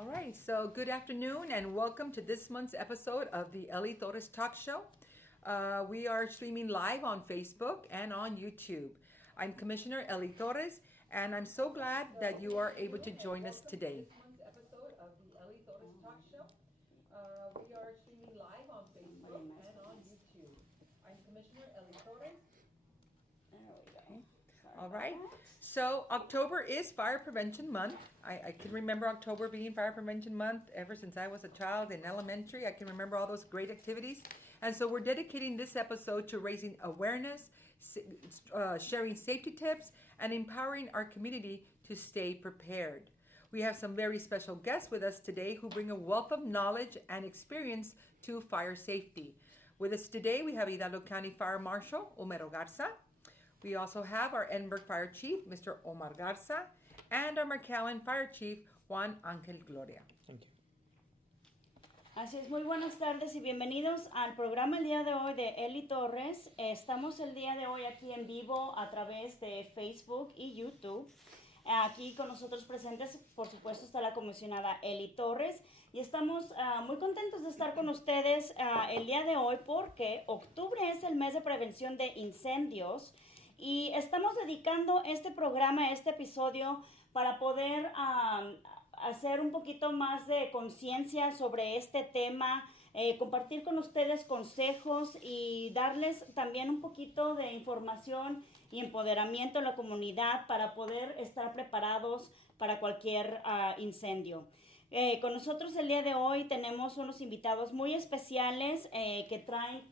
All right, so good afternoon and welcome to this month's episode of the Eli Torres Talk Show. We are streaming live on Facebook and on YouTube. I'm Commissioner Eli Torres, and I'm so glad that you are able to join us today. This month's episode of the Eli Torres Talk Show. We are streaming live on Facebook and on YouTube. I'm Commissioner Eli Torres. There we go. All right. So October is Fire Prevention Month. I can remember October being Fire Prevention Month ever since I was a child in elementary. I can remember all those great activities. And so we're dedicating this episode to raising awareness, sharing safety tips, and empowering our community to stay prepared. We have some very special guests with us today who bring a wealth of knowledge and experience to fire safety. With us today, we have Hidalgo County Fire Marshal, Homero Garza. We also have our Edinburgh Fire Chief, Mr. Omar Garza, and our McAllen Fire Chief, Juan Angel Gloria. Thank you. Así es, muy buenas tardes y bienvenidos al programa el día de hoy de Eli Torres. Estamos el día de hoy aquí en vivo a través de Facebook y YouTube. Aquí con nosotros presentes, por supuesto, está la comisionada Eli Torres y estamos muy contentos de estar con ustedes el día de hoy porque octubre es el mes de prevención de incendios. Y estamos dedicando este programa, este episodio, para poder hacer un poquito más de conciencia sobre este tema, compartir con ustedes consejos y darles también un poquito de información y empoderamiento a la comunidad para poder estar preparados para cualquier incendio. Con nosotros el día de hoy tenemos unos invitados muy especiales que traen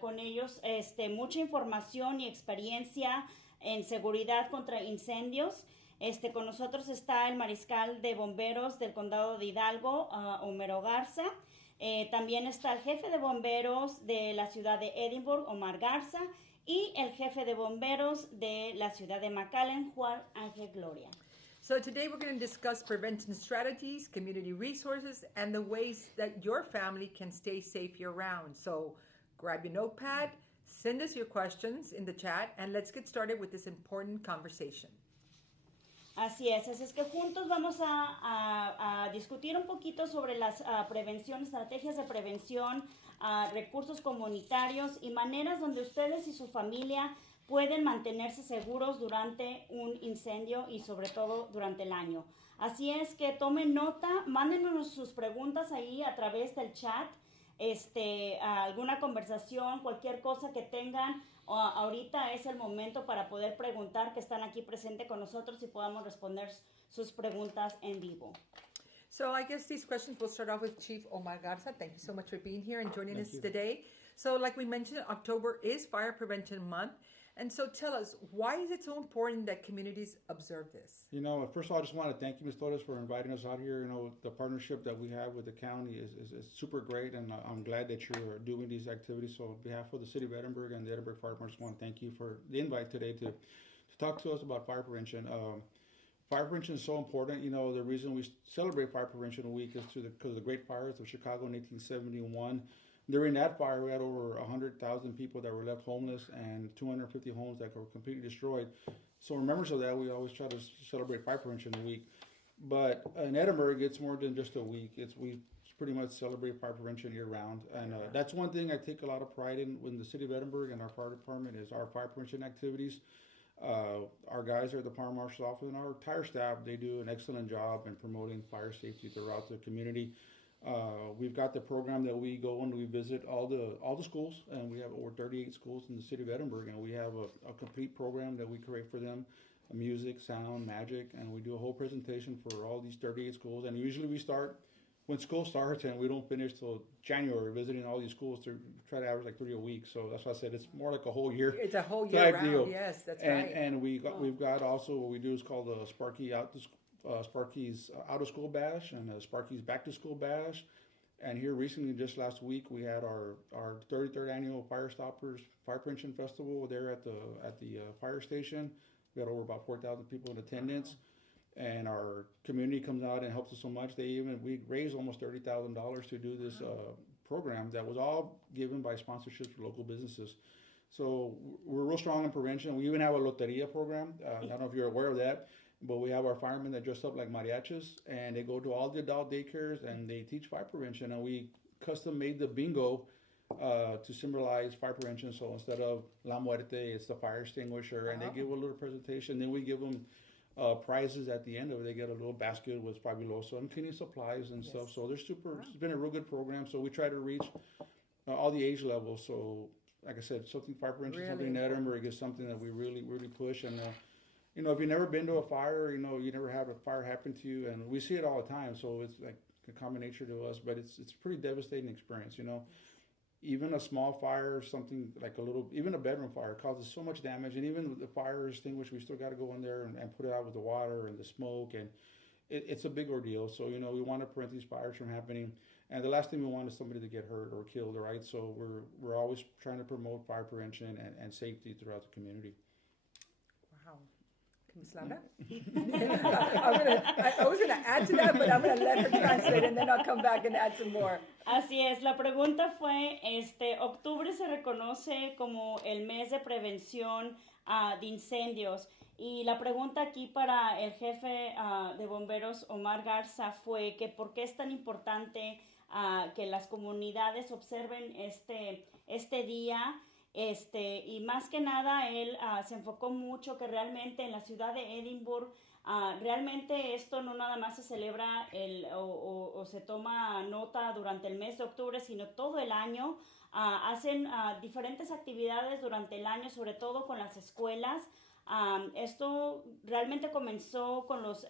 con ellos mucha información y experiencia en seguridad contra incendios. Con nosotros está el mariscal de bomberos del condado de Hidalgo, Homero Garza. También está el jefe de bomberos de la ciudad de Edinburgh, Omar Garza, y el jefe de bomberos de la ciudad de McAllen, Juan Ángel Gloria. So today we're going to discuss prevention strategies, community resources, and the ways that your family can stay safe year-round. So grab your notepad, send us your questions in the chat, and let's get started with this important conversation. Así es que juntos vamos a discutir un poquito sobre las estrategias de prevención, recursos comunitarios y maneras donde ustedes y su familia pueden mantenerse seguros durante un incendio y sobre todo durante el año. Así es que tomen nota, mándenos sus preguntas ahí a través del chat, alguna conversación, cualquier cosa que tengan. Ahorita es el momento para poder preguntar, que están aquí presentes con nosotros y podamos responder sus preguntas en vivo. So I guess these questions will start off with Chief Omar Garza. Thank you so much for being here and joining us Thank you. today. So like we mentioned, October is Fire Prevention Month. And so tell us, why is it so important that communities observe this? You know, first of all, I just want to thank you, Ms. Torres, for inviting us out here. You know, the partnership that we have with the county is super great, and I'm glad that you're doing these activities. So on behalf of the City of Edinburgh and the Edinburgh Fire Department, I just want to thank you for the invite today to talk to us about fire prevention. Fire prevention is so important. You know, the reason we celebrate Fire Prevention Week is because of the Great Fires of Chicago in 1871. During that fire, we had over 100,000 people that were left homeless and 250 homes that were completely destroyed. So in remembrance of that, we always try to celebrate Fire Prevention Week. But in Edinburgh, it's more than just a week. We pretty much celebrate fire prevention year-round. And that's one thing I take a lot of pride in the City of Edinburgh and our fire department is our fire prevention activities. Our guys are at the Fire Marshal's office and our entire staff, they do an excellent job in promoting fire safety throughout the community. We've got the program that we go and we visit all the schools, and we have over 38 schools in the city of Edinburgh, and we have a complete program that we create for them, music, sound, magic, and we do a whole presentation for all these 38 schools. And usually we start when school starts, and we don't finish till January visiting all these schools to try to average like 30 a week. So that's why I said it's more like a whole year. It's a whole year round. Deal. Yes, that's right. And we've got also what we do is called the Sparky's Out of School Bash and Sparky's Back to School Bash. And here recently, just last week, we had our 33rd annual Fire Stoppers Fire Prevention Festival there at the fire station. We had over about 4,000 people in attendance, and our community comes out and helps us so much. We raised almost $30,000 to do this program that was all given by sponsorships for local businesses. So we're real strong in prevention. We even have a loteria program. I don't know if you're aware of that. But we have our firemen that dress up like mariachis, and they go to all the adult daycares and they teach fire prevention. And we custom made the bingo to symbolize fire prevention. So instead of La Muerte, it's the fire extinguisher, and they give a little presentation. Then we give them prizes at the end of it. They get a little basket with fabuloso and cleaning supplies and stuff. So they're super. It's been a real good program. So we try to reach all the age levels. So like I said, something fire prevention, something in Edinburgh is something that we really push. And you know, if you've never been to a fire, you know, you never have a fire happen to you, and we see it all the time. So it's like a common nature to us, but it's a pretty devastating experience. You know, even a small fire, something like even a bedroom fire causes so much damage. And even with the fire extinguisher, we still got to go in there and put it out with the water and the smoke, and it's a big ordeal. So, you know, we want to prevent these fires from happening. And the last thing we want is somebody to get hurt or killed, right? So we're always trying to promote fire prevention and safety throughout the community. Wow. Ms. Laura? I was going to add to that, but I'm going to let her translate, and then I'll come back and add some more. Así es, la pregunta fue, octubre se reconoce como el mes de prevención de incendios, y la pregunta aquí para el jefe de bomberos Omar Garza fue que por qué es tan importante que las comunidades observen este día. Y más que nada él se enfocó mucho que realmente en la ciudad de Edimburgo realmente esto no nada más se celebra o se toma nota durante el mes de octubre, sino todo el año. Hacen diferentes actividades durante el año, sobre todo con las escuelas. Esto realmente comenzó con los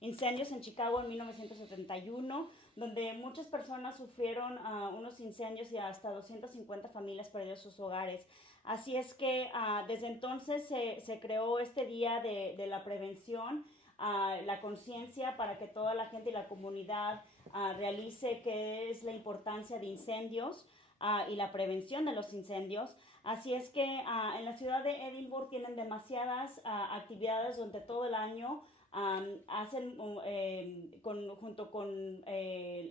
incendios en Chicago en 1971, donde muchas personas sufrieron unos incendios y hasta 250 familias perdieron sus hogares. Así es que desde entonces se creó este día de la prevención, la conciencia para que toda la gente y la comunidad realice qué es la importancia de incendios y la prevención de los incendios. Así es que en la ciudad de Edimburgo tienen demasiadas actividades donde todo el año hacen junto con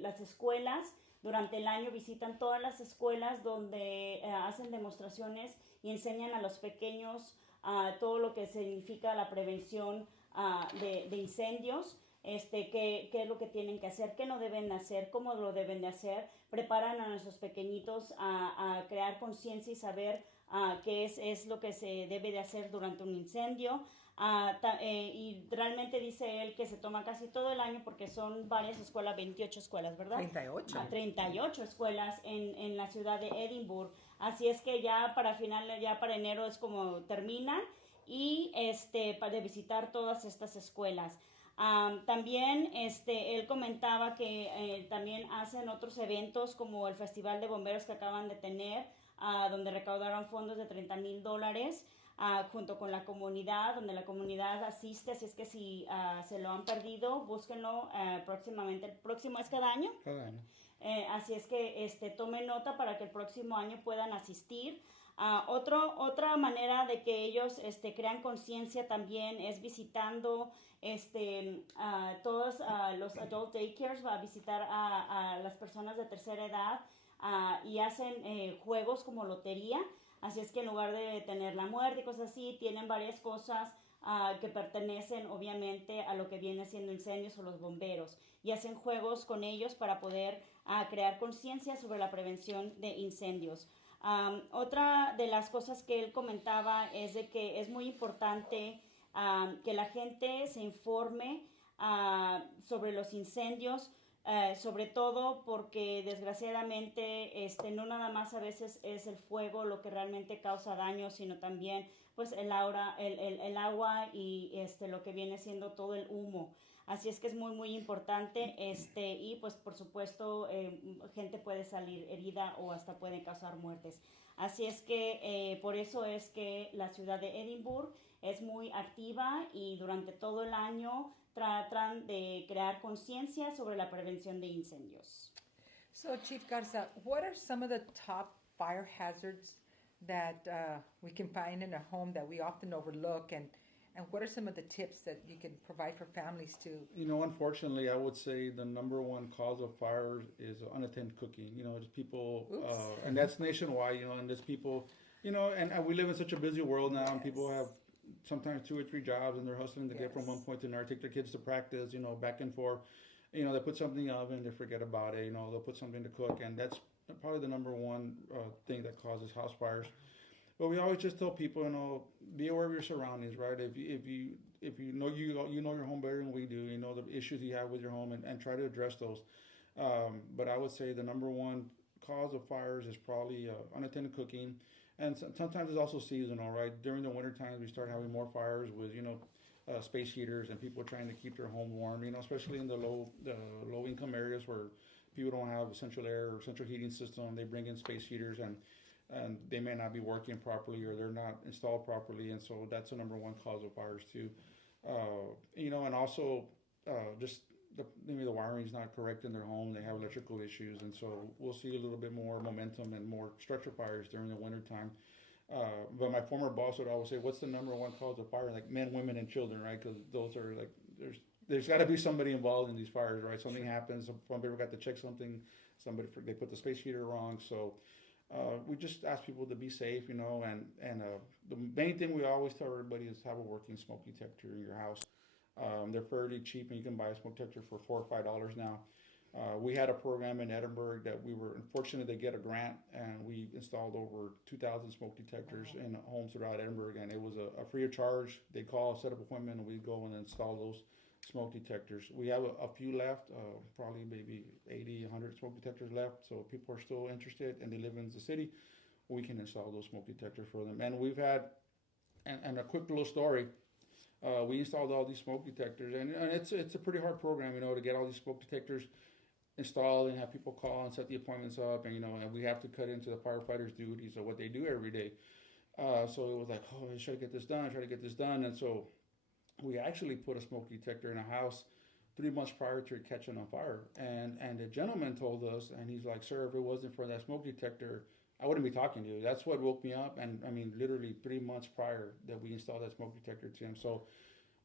las escuelas. Durante el año visitan todas las escuelas donde hacen demostraciones y enseñan a los pequeños todo lo que significa la prevención de incendios, qué es lo que tienen que hacer, qué no deben hacer, cómo lo deben de hacer. Preparan a nuestros pequeñitos a crear conciencia y saber qué es lo que se debe de hacer durante un incendio. Y realmente dice él que se toma casi todo el año porque son varias escuelas, 28 escuelas, ¿verdad? 38. 38 escuelas en la ciudad de Edimburgo. Así es que ya para enero es como terminan y para visitar todas estas escuelas. También él comentaba que también hacen otros eventos como el Festival de Bomberos que acaban de tener, donde recaudaron fondos de $30,000 junto con la comunidad, donde la comunidad asiste. Así es que si se lo han perdido, búsquenlo próximamente. ¿El próximo es cada año? Cada año. Así es que tomen nota para que el próximo año puedan asistir. Otra manera de que ellos crean conciencia también es visitando todos los adult daycares, va a visitar a las personas de tercera edad y hacen juegos como lotería. Así es que en lugar de tener la muerte y cosas así, tienen varias cosas que pertenecen obviamente a lo que viene siendo incendios o los bomberos, y hacen juegos con ellos para poder crear conciencia sobre la prevención de incendios. Otra de las cosas que él comentaba es de que es muy importante que la gente se informe sobre los incendios, sobre todo porque desgraciadamente no nada más a veces es el fuego lo que realmente causa daño, sino también pues el agua y lo que viene siendo todo el humo. Así es que es muy muy importante y pues por supuesto gente puede salir herida o hasta puede causar muertes. Así es que por eso es que la ciudad de Edimburgo es muy activa y durante todo el año tratan de crear conciencia sobre la prevención de incendios. So, Chief Garza, what are some of the top fire hazards that we can find in a home that we often overlook, and what are some of the tips that you can provide for families to? You know, unfortunately, I would say the number one cause of fires is unattended cooking. You know, it's people, and that's nationwide. You know, and there's people. You know, and we live in such a busy world now, and people have sometimes 2 or 3 jobs, and they're hustling to get from one point to another, take their kids to practice, back and forth. They put something in the oven, they forget about it. They'll put something to cook, and that's probably the number one thing that causes house fires. But we always just tell people, be aware of your surroundings, right? If you know your home better than we do, the issues you have with your home, and try to address those. But I would say the number one cause of fires is probably unattended cooking, and sometimes it's also seasonal, right? During the winter times, we start having more fires with space heaters and people trying to keep their home warm. Especially in the low income areas where people don't have a central air or central heating system. They bring in space heaters and they may not be working properly, or they're not installed properly, and so that's the number one cause of fires too. And also just maybe the wiring is not correct in their home. They have electrical issues, and so we'll see a little bit more momentum and more structure fires during the winter time. But my former boss would always say, "What's the number one cause of fire?" Like men, women, and children, right? Because those are like there's got to be somebody involved in these fires, right? Something happens. Somebody forgot to check something. They put the space heater wrong, so. We just ask people to be safe, and the main thing we always tell everybody is have a working smoke detector in your house. They're fairly cheap, and you can buy a smoke detector for $4 or $5 now. We had a program in Edinburgh that we were fortunate to get a grant, and we installed over 2,000 smoke detectors in homes throughout Edinburgh, and it was a free of charge. They call, set up an appointment, and we'd go and install those smoke detectors. We have a few left, probably maybe 80, 100 smoke detectors left. So if people are still interested and they live in the city, we can install those smoke detectors for them. And we've had, and a quick little story, we installed all these smoke detectors, and it's a pretty hard program, to get all these smoke detectors installed and have people call and set the appointments up, and we have to cut into the firefighters' duties of what they do every day. So it was like, I try to get this done, and so we actually put a smoke detector in a house 3 months prior to it catching on fire. And the gentleman told us, and he's like, "Sir, if it wasn't for that smoke detector, I wouldn't be talking to you." That's what woke me up. And I mean, literally 3 months prior that we installed that smoke detector to him. So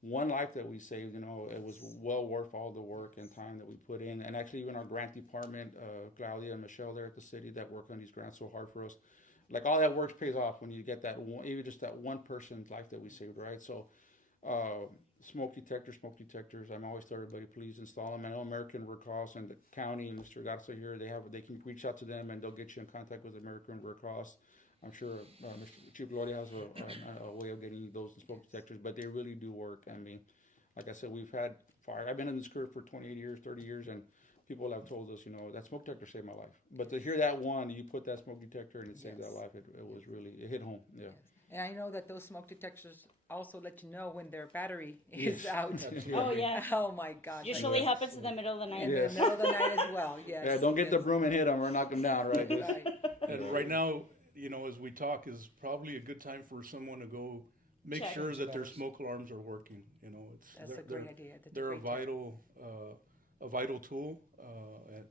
one life that we saved, it was well worth all the work and time that we put in. And actually, even our grant department, Claudia and Michelle there at the city that work on these grants so hard for us, like all that work pays off when you get that one, even just that one person's life that we saved, right? So smoke detectors. I'm always tell everybody, please install them. I know American Red Cross and the county and Mr. Garza here, they can reach out to them and they'll get you in contact with American Red Cross. I'm sure Mr. Chief Gloria has a way of getting those smoke detectors, but they really do work. I mean, like I said, we've had fire. I've been in this career for 28 years, 30 years, and people have told us, that smoke detector saved my life. But to hear that one, you put that smoke detector and it saved that life, it was really, it hit home. Yeah. Yes. And I know that those smoke detectors also let you know when their battery is out. Oh, yes. Oh, my God. Usually happens in the middle of the night. In the middle of the night as well, yes. Yeah, don't get the broom and hit them or knock them down, right? Right. And right now, as we talk, is probably a good time for someone to go make Check. sure that their smoke alarms are working. That's a great idea. They're a vital tool,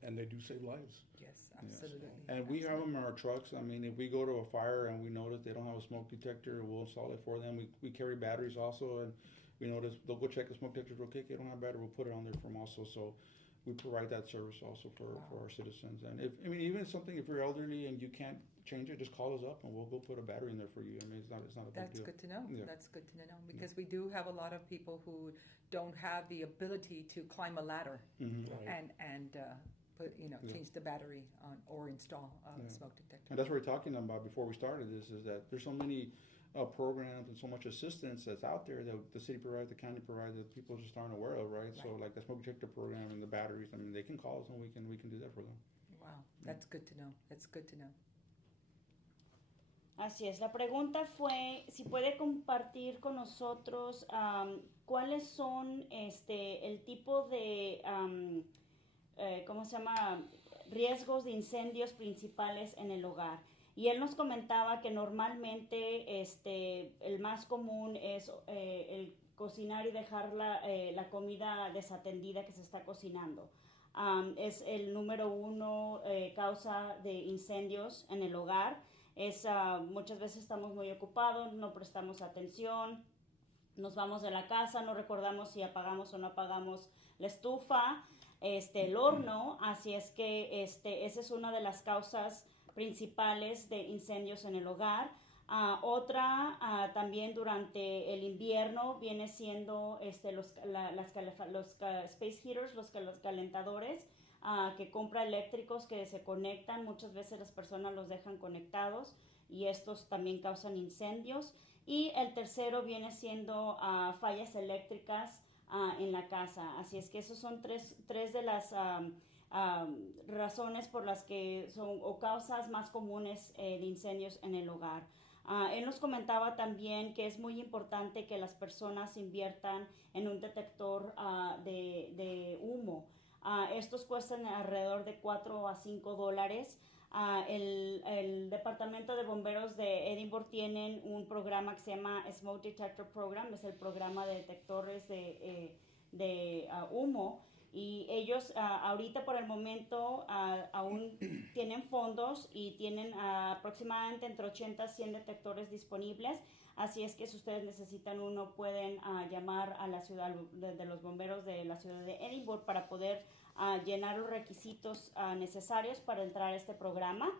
and they do save lives. Yes, absolutely. And we have them in our trucks. I mean, if we go to a fire and we notice they don't have a smoke detector, we'll install it for them. We carry batteries also, and we notice they'll go check the smoke detectors real quick. They don't have battery, we'll put it on there for them also. So we provide that service also for our citizens. And even something, if you're elderly and you can't change it, just call us up and we'll go put a battery in there for you. I mean, it's not a big deal. That's good to know. Yeah. That's good to know because we do have a lot of people who don't have the ability to climb a ladder Mm-hmm. Right. and put change the battery on or install a smoke detector. And that's what we're talking about before we started this, is that there's so many programs and so much assistance that's out there that the city provides, the county provides, that people just aren't aware of, right? So like the smoke detector program and the batteries, I mean, they can call us and we can do that for them. Wow, that's good to know. That's good to know. Así es, la pregunta fue si puede compartir con nosotros cuáles son el tipo de, ¿cómo se llama?, riesgos de incendios principales en el hogar. Y él nos comentaba que normalmente el más común es el cocinar y dejar la comida desatendida que se está cocinando. Es el número 1 causa de incendios en el hogar. Muchas veces estamos muy ocupados, no prestamos atención, nos vamos de la casa, no recordamos si apagamos o no apagamos la estufa, el horno, así es que esa es una de las causas principales de incendios en el hogar. Otra también durante el invierno viene siendo los space heaters, los calentadores que compra eléctricos que se conectan. Muchas veces las personas los dejan conectados y estos también causan incendios. Y el tercero viene siendo fallas eléctricas en la casa. Así es que esos son tres de las razones por las que son o causas más comunes de incendios en el hogar. Él nos comentaba también que es muy importante que las personas inviertan en un detector de humo. Estos cuestan alrededor de $4 a $5. El Departamento de Bomberos de Edinburgh tienen un programa que se llama Smoke Detector Program, es el programa de detectores de humo. Y ellos ahorita por el momento aún tienen fondos y tienen aproximadamente entre 80 a 100 detectores disponibles. Así es que si ustedes necesitan uno, pueden llamar a la ciudad de los bomberos de la ciudad de Edinburgh para poder llenar los requisitos necesarios para entrar a este programa,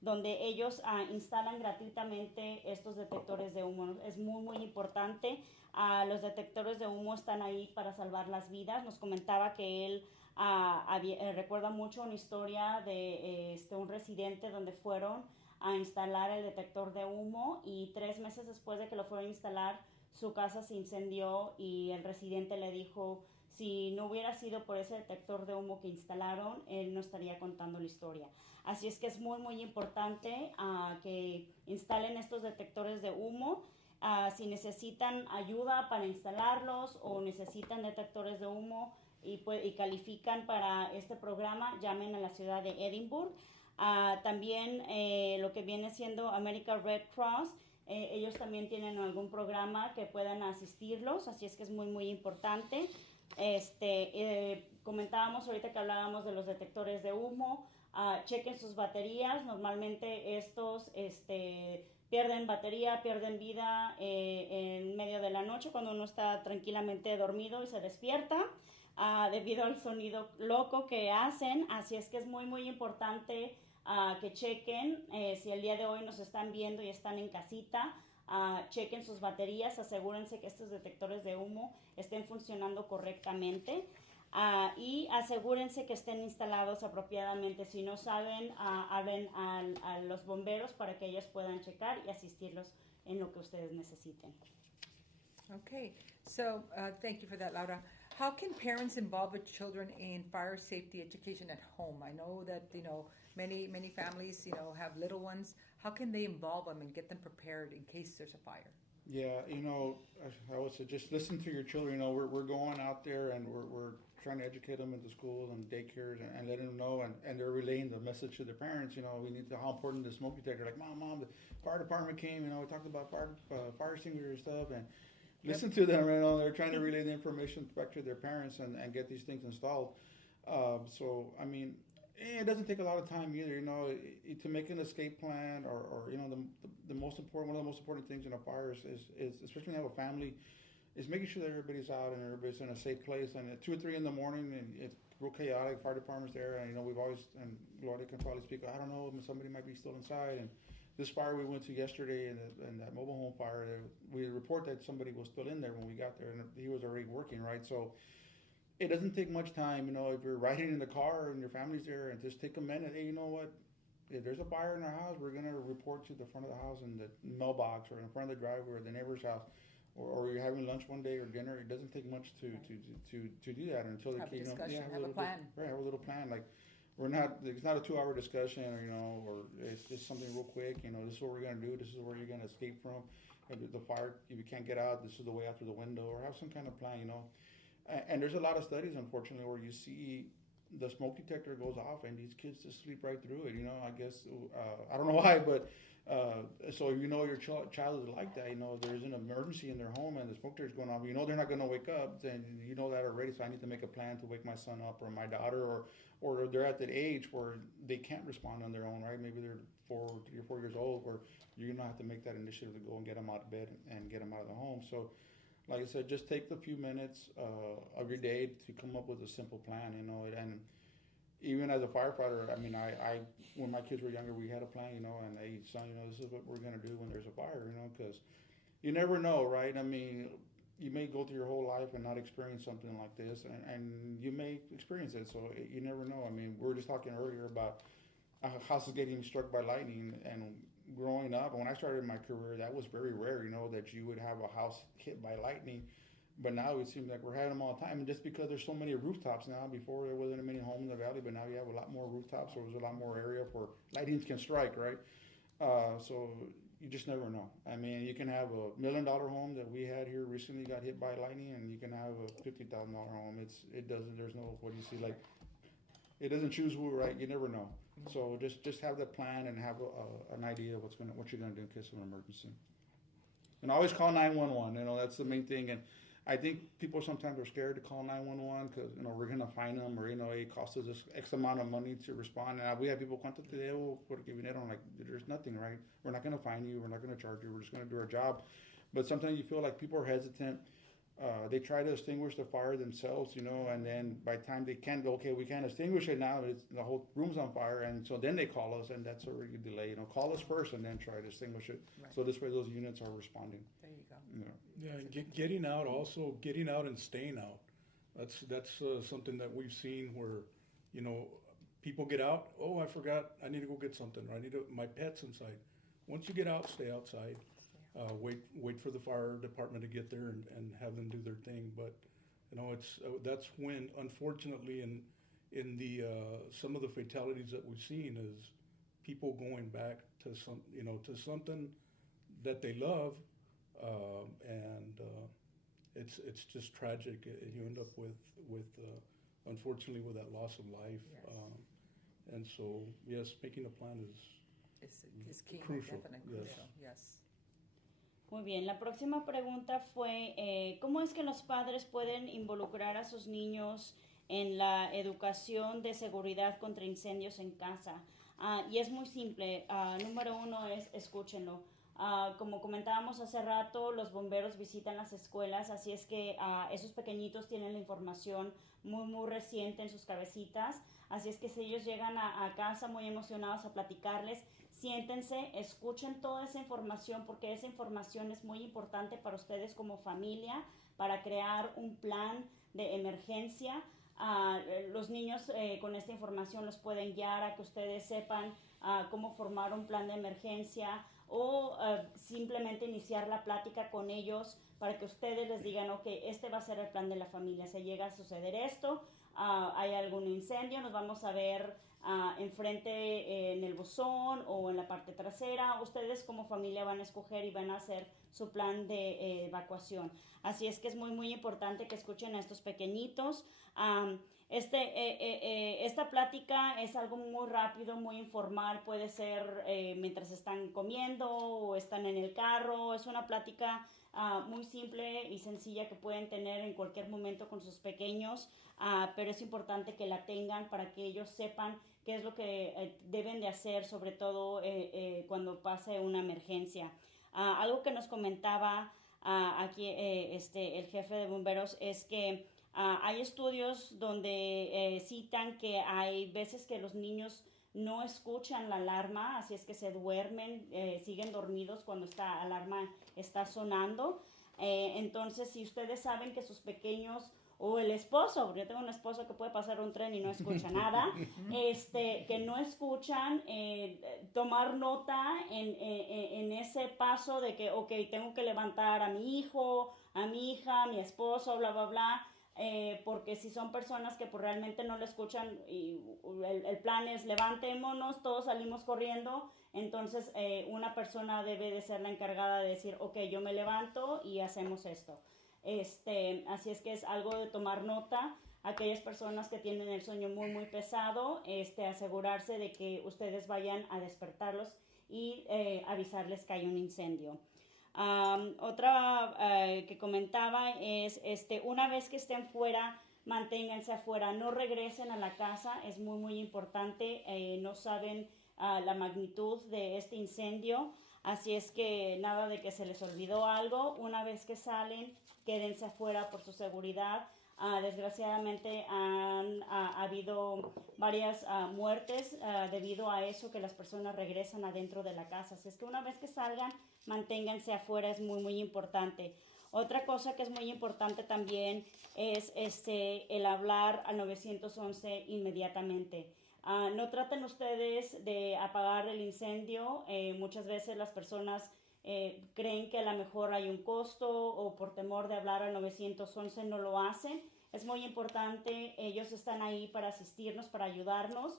donde ellos instalan gratuitamente estos detectores de humo. Es muy importante. Los detectores de humo están ahí para salvar las vidas. Nos comentaba que él recuerda mucho una historia de un residente donde fueron a instalar el detector de humo y 3 meses después de que lo fueron a instalar, su casa se incendió y el residente le dijo, si no hubiera sido por ese detector de humo que instalaron, él no estaría contando la historia. Así es que es muy importante que instalen estos detectores de humo. Si necesitan ayuda para instalarlos o necesitan detectores de humo y califican para este programa, llamen a la ciudad de Edinburgh. También lo que viene siendo American Red Cross, ellos también tienen algún programa que puedan asistirlos, así es que es muy importante. Comentábamos ahorita que hablábamos de los detectores de humo. Chequen sus baterías. Normalmente estos pierden batería, pierden vida en medio de la noche cuando uno está tranquilamente dormido y se despierta debido al sonido loco que hacen. Así es que es muy importante que chequen. Si el día de hoy nos están viendo y están en casita, chequen sus baterías, asegúrense que estos detectores de humo estén funcionando correctamente. Y asegúrense que estén instalados apropiadamente. Si no saben, hablen a los bomberos para que ellos puedan checar y asistirlos en lo que ustedes necesiten. Okay, so thank you for that, Laura. How can parents involve their children in fire safety education at home? I know that many families have little ones. How can they involve them and get them prepared in case there's a fire? Yeah, I would say just listen to your children. We're going out there and we're trying to educate them in the schools and daycares and letting them know, and they're relaying the message to their parents. We need to, how important the smoke detector. Like, mom, the fire department came. We talked about fire extinguisher stuff, and listen to them. They're trying to relay the information back to their parents and get these things installed. So I mean, it doesn't take a lot of time either. To make an escape plan or the most important, one of the most important things in a fire is especially when you have a family, is making sure that everybody's out and everybody's in a safe place. And at 2 or 3 in the morning, and it's real chaotic. Fire department's there, and we've always, and Gloria can probably speak. I don't know, somebody might be still inside. And this fire we went to yesterday, and that mobile home fire, we report that somebody was still in there when we got there, and he was already working, right? So it doesn't take much time, if you're riding in the car and your family's there, and just take a minute. Hey, you know what? If there's a fire in our house, we're gonna report to the front of the house in the mailbox or in front of the driveway or the neighbor's house. Or you're having lunch one day or dinner. It doesn't take much to do that until have a discussion, have a plan. Right, have a little plan. Like it's not a 2-hour discussion or it's just something real quick. This is what we're gonna do. This is where you're gonna escape from. And the fire, if you can't get out, this is the way out through the window. Or have some kind of plan. And there's a lot of studies, unfortunately, where you see the smoke detector goes off and these kids just sleep right through it. I guess I don't know why, but. So your child is like that, there's an emergency in their home and the smoke detector is going off, they're not going to wake up, then that already, so I need to make a plan to wake my son up or my daughter, or they're at that age where they can't respond on their own, right? Maybe they're 3 or 4 years old, where you're going to have to make that initiative to go and get them out of bed and get them out of the home. So like I said, just take the few minutes of your day to come up with a simple plan, and even as a firefighter, I mean, I when my kids were younger, we had a plan, you know, and hey, son, you know, this is what we're gonna do when there's a fire, you know, because you never know, right? I mean, you may go through your whole life and not experience something like this, and you may experience it, so you never know. I mean, we were just talking earlier about houses getting struck by lightning, and growing up, when I started my career, that was very rare, you know, that you would have a house hit by lightning. But now it seems like we're having them all the time, and just because there's so many rooftops now. Before there wasn't many homes in the valley, but now you have a lot more rooftops, so there's a lot more area for lightnings can strike, right? So you just never know. I mean, you can have $1 million home that we had here recently got hit by lightning, and you can have a $50,000 home. It doesn't. There's no, what do you see, like, it doesn't choose who, right? You never know. So just have the plan and have an idea of what you're gonna do in case of an emergency. And always call 911. You know, that's the main thing. And I think people sometimes are scared to call 911 because, you know, we're gonna fine them, or, you know, it costs us this X amount of money to respond. And we have people contact today, porque vinieron, like, there's nothing, right? We're not gonna fine you. We're not gonna charge you. We're just gonna do our job. But sometimes you feel like people are hesitant. They try to extinguish the fire themselves, you know, and then by the time they can't go, okay, we can't extinguish it now, the whole room's on fire, and so then they call us, and that's already a delay. You know, call us first and then try to extinguish it. Right. So this way those units are responding. There you go. You know. Yeah, getting out and staying out. That's something that we've seen where, you know, people get out. Oh, I forgot. I need to go get something. Or my pet's inside. Once you get out, stay outside. Wait for the fire department to get there and have them do their thing. But, you know, that's when, unfortunately, in the some of the fatalities that we've seen is people going back to to something that they love, and it's just tragic. You end up with unfortunately with that loss of life. Yes. And so, yes, making a plan Is key, crucial. definitely Yes. crucial. Yes. Muy bien, la próxima pregunta fue, ¿cómo es que los padres pueden involucrar a sus niños en la educación de seguridad contra incendios en casa? Y es muy simple. Número uno es escúchenlo. Como comentábamos hace rato, los bomberos visitan las escuelas, así es que esos pequeñitos tienen la información muy reciente en sus cabecitas, así es que si ellos llegan a casa muy emocionados a platicarles, siéntense, escuchen toda esa información, porque esa información es muy importante para ustedes como familia, para crear un plan de emergencia. Los niños con esta información los pueden guiar a que ustedes sepan cómo formar un plan de emergencia, o simplemente iniciar la plática con ellos para que ustedes les digan, ok, este va a ser el plan de la familia. Si llega a suceder esto, hay algún incendio, nos vamos a ver enfrente en el buzón o en la parte trasera. Ustedes como familia van a escoger y van a hacer su plan de evacuación. Así es que es muy importante que escuchen a estos pequeñitos. Esta plática es algo muy rápido, muy informal, puede ser mientras están comiendo o están en el carro. Es una plática muy simple y sencilla que pueden tener en cualquier momento con sus pequeños, pero es importante que la tengan para que ellos sepan qué es lo que deben de hacer, sobre todo cuando pase una emergencia. Algo que nos comentaba aquí el jefe de bomberos es que hay estudios donde citan que hay veces que los niños no escuchan la alarma, así es que se duermen, siguen dormidos cuando esta alarma está sonando. Entonces, si ustedes saben que sus pequeños, o el esposo, porque yo tengo un esposo que puede pasar un tren y no escucha nada, que no escuchan, tomar nota en ese paso de que, ok, tengo que levantar a mi hijo, a mi hija, a mi esposo, bla, bla, bla. Porque si son personas que pues, realmente no le escuchan y el plan es levantémonos, todos salimos corriendo, entonces una persona debe de ser la encargada de decir, ok, yo me levanto y hacemos esto. Así es que es algo de tomar nota. Aquellas personas que tienen el sueño muy pesado, asegurarse de que ustedes vayan a despertarlos y avisarles que hay un incendio. Otra que comentaba es una vez que estén fuera, manténganse afuera, no regresen a la casa, es muy importante. No saben la magnitud de este incendio, así es que nada de que se les olvidó algo. Una vez que salen, quédense afuera por su seguridad. Desgraciadamente ha habido varias muertes debido a eso, que las personas regresan adentro de la casa. Así es que una vez que salgan, manténganse afuera, es muy, muy importante. Otra cosa que es muy importante también es el hablar al 911 inmediatamente. No traten ustedes de apagar el incendio. Muchas veces las personas creen que a lo mejor hay un costo o por temor de hablar al 911 no lo hacen. Es muy importante, ellos están ahí para asistirnos, para ayudarnos.